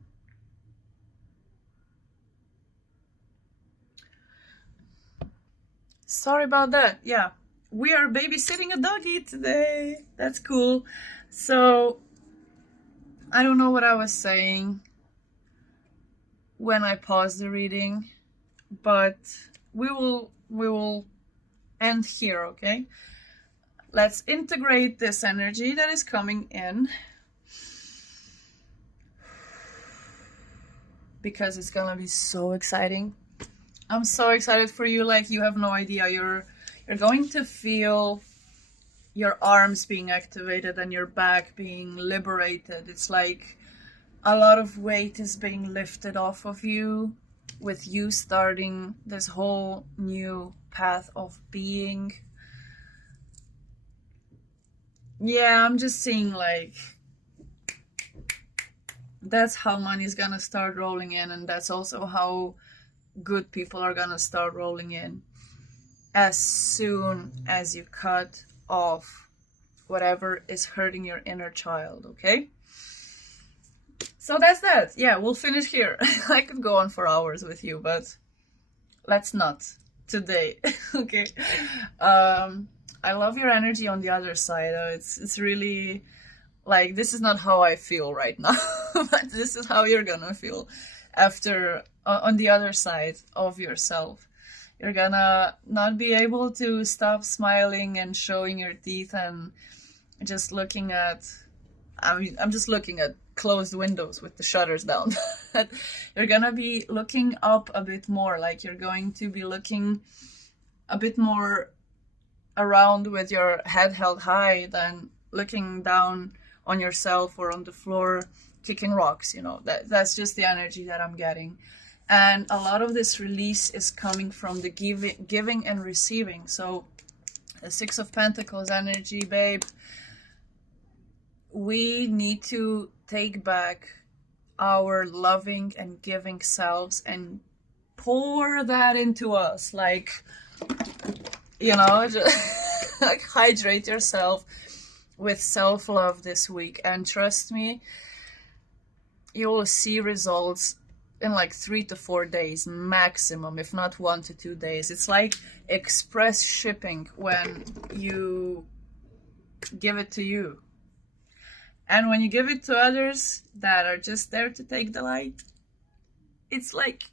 Sorry about that. Yeah, we are babysitting a doggy today. That's cool. So I don't know what I was saying when I paused the reading, but we will end here, okay? Let's integrate this energy that is coming in, because it's gonna be so exciting. I'm so excited for you, like you have no idea. You're going to feel your arms being activated and your back being liberated. It's like a lot of weight is being lifted off of you, with you starting this whole new path of being. Yeah, I'm just seeing like that's how money's gonna start rolling in, and that's also how good people are gonna start rolling in as soon as you cut off whatever is hurting your inner child, okay? So that's that. Yeah, we'll finish here. I could go on for hours with you, but let's not today. Okay. I love your energy on the other side. It's really like, this is not how I feel right now, but this is how you're gonna feel after, on the other side of yourself. You're gonna not be able to stop smiling and showing your teeth and just looking at, I'm just looking at closed windows with the shutters down. You're gonna be looking up a bit more, like you're going to be looking a bit more around with your head held high than looking down on yourself or on the floor kicking rocks. You know, that's just the energy that I'm getting. And a lot of this release is coming from the giving and receiving. So the Six of Pentacles energy, babe, we need to take back our loving and giving selves and pour that into us. Like, you know, just like hydrate yourself with self-love this week. And trust me, you will see results in like 3 to 4 days maximum, if not 1 to 2 days. It's like express shipping when you give it to you. And when you give it to others that are just there to take the light, it's like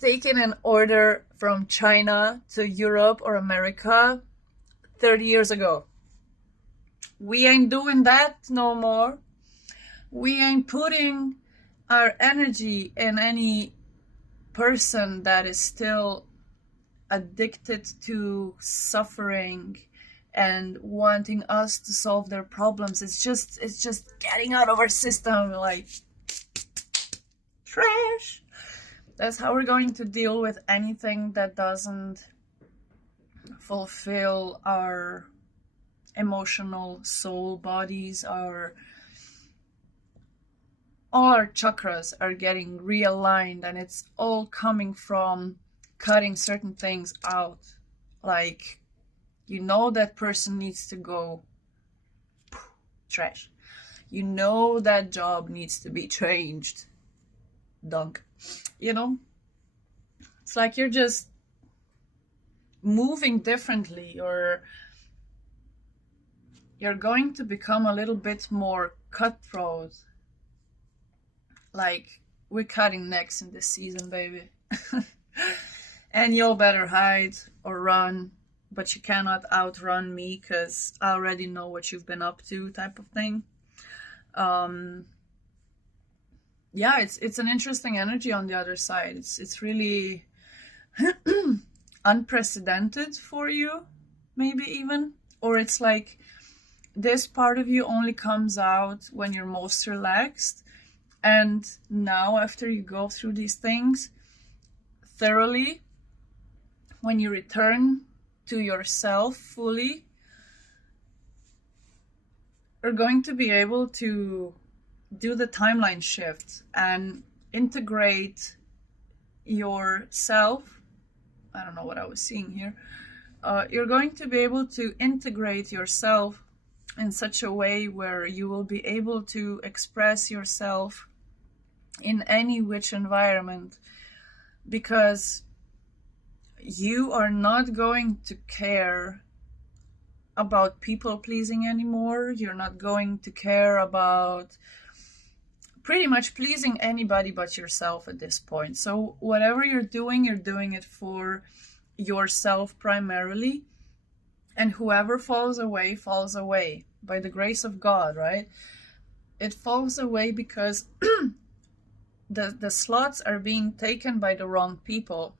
taking an order from China to Europe or America 30 years ago. We ain't doing that no more. We ain't putting our energy in any person that is still addicted to suffering and wanting us to solve their problems. It's just getting out of our system like trash. That's how we're going to deal with anything that doesn't fulfill our emotional soul bodies, all our chakras are getting realigned, and it's all coming from cutting certain things out. Like, you know, that person needs to go, trash. You know, that job needs to be changed, dunk. You know, it's like you're just moving differently, or you're going to become a little bit more cutthroat. Like, we're cutting necks in this season, baby. And you'll better hide or run, but you cannot outrun me, because I already know what you've been up to, type of thing. Yeah, it's an interesting energy on the other side. It's really unprecedented for you, maybe even. Or it's like this part of you only comes out when you're most relaxed. And now, after you go through these things thoroughly, when you return to yourself fully, you're going to be able to do the timeline shift and integrate yourself. I don't know what I was seeing here. You're going to be able to integrate yourself in such a way where you will be able to express yourself in any which environment, because you are not going to care about people pleasing anymore. You're not going to care about pretty much pleasing anybody but yourself at this point. So whatever you're doing it for yourself primarily. And whoever falls away by the grace of God, right? It falls away because the slots are being taken by the wrong people.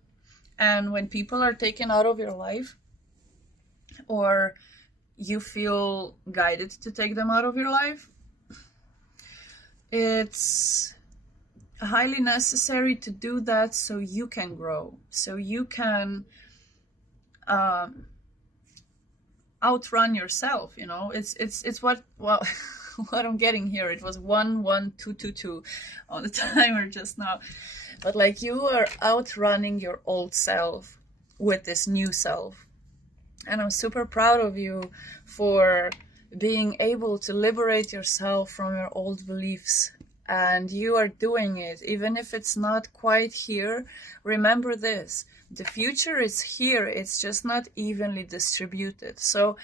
And when people are taken out of your life, or you feel guided to take them out of your life, it's highly necessary to do that so you can grow, so you can outrun yourself. You know, it's what what I'm getting here. It was 11222 on the timer just now, but like, you are outrunning your old self with this new self. And I'm super proud of you for being able to liberate yourself from your old beliefs. And you are doing it, even if it's not quite here. Remember this: the future is here, it's just not evenly distributed. So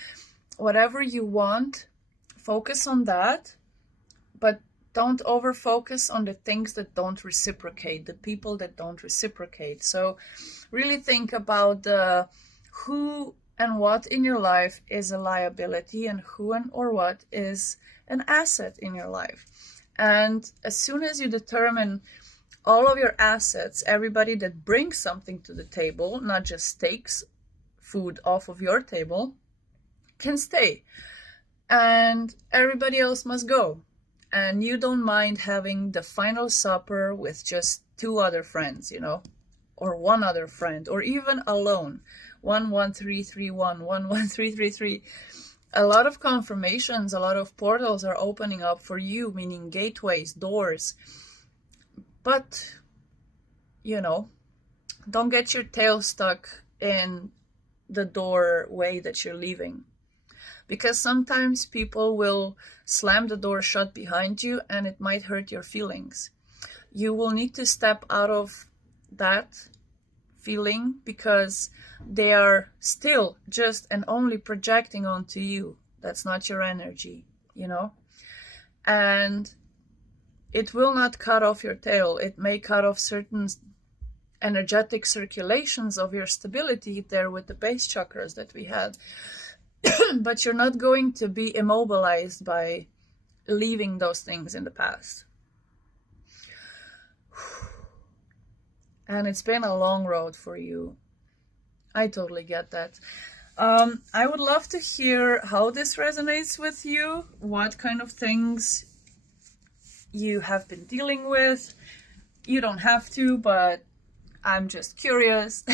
whatever you want, focus on that, but don't over focus on the things that don't reciprocate, the people that don't reciprocate. So really think about the who and what in your life is a liability, and who and or what is an asset in your life. And as soon as you determine all of your assets, everybody that brings something to the table, not just takes food off of your table, can stay. And everybody else must go. And you don't mind having the final supper with just 2 other friends, you know, or 1 other friend, or even alone. 11331, 11333. A lot of confirmations, a lot of portals are opening up for you, meaning gateways, doors. But, you know, don't get your tail stuck in the doorway that you're leaving. Because sometimes people will slam the door shut behind you, and it might hurt your feelings. You will need to step out of that feeling, because they are still just and only projecting onto you. That's not your energy, you know? And it will not cut off your tail. It may cut off certain energetic circulations of your stability there with the base chakras that we had. But you're not going to be immobilized by leaving those things in the past. And it's been a long road for you. I totally get that. I would love to hear how this resonates with you, what kind of things you have been dealing with. You don't have to, but I'm just curious.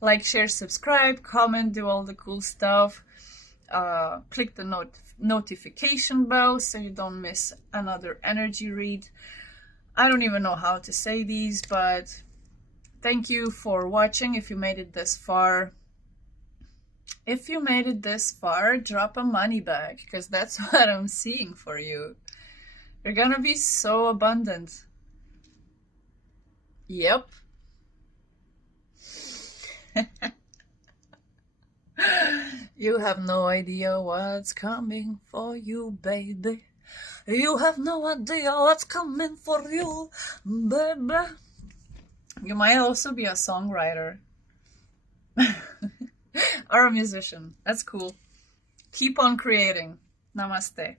Like, share, subscribe, comment, do all the cool stuff. Click the notification bell so you don't miss another energy read. I don't even know how to say these, but thank you for watching. If you made it this far, drop a money bag, because that's what I'm seeing for you. You're gonna be so abundant. Yep. You have no idea what's coming for you, baby. You have no idea what's coming for you, baby. You might also be a songwriter. Or a musician. That's cool. Keep on creating. Namaste.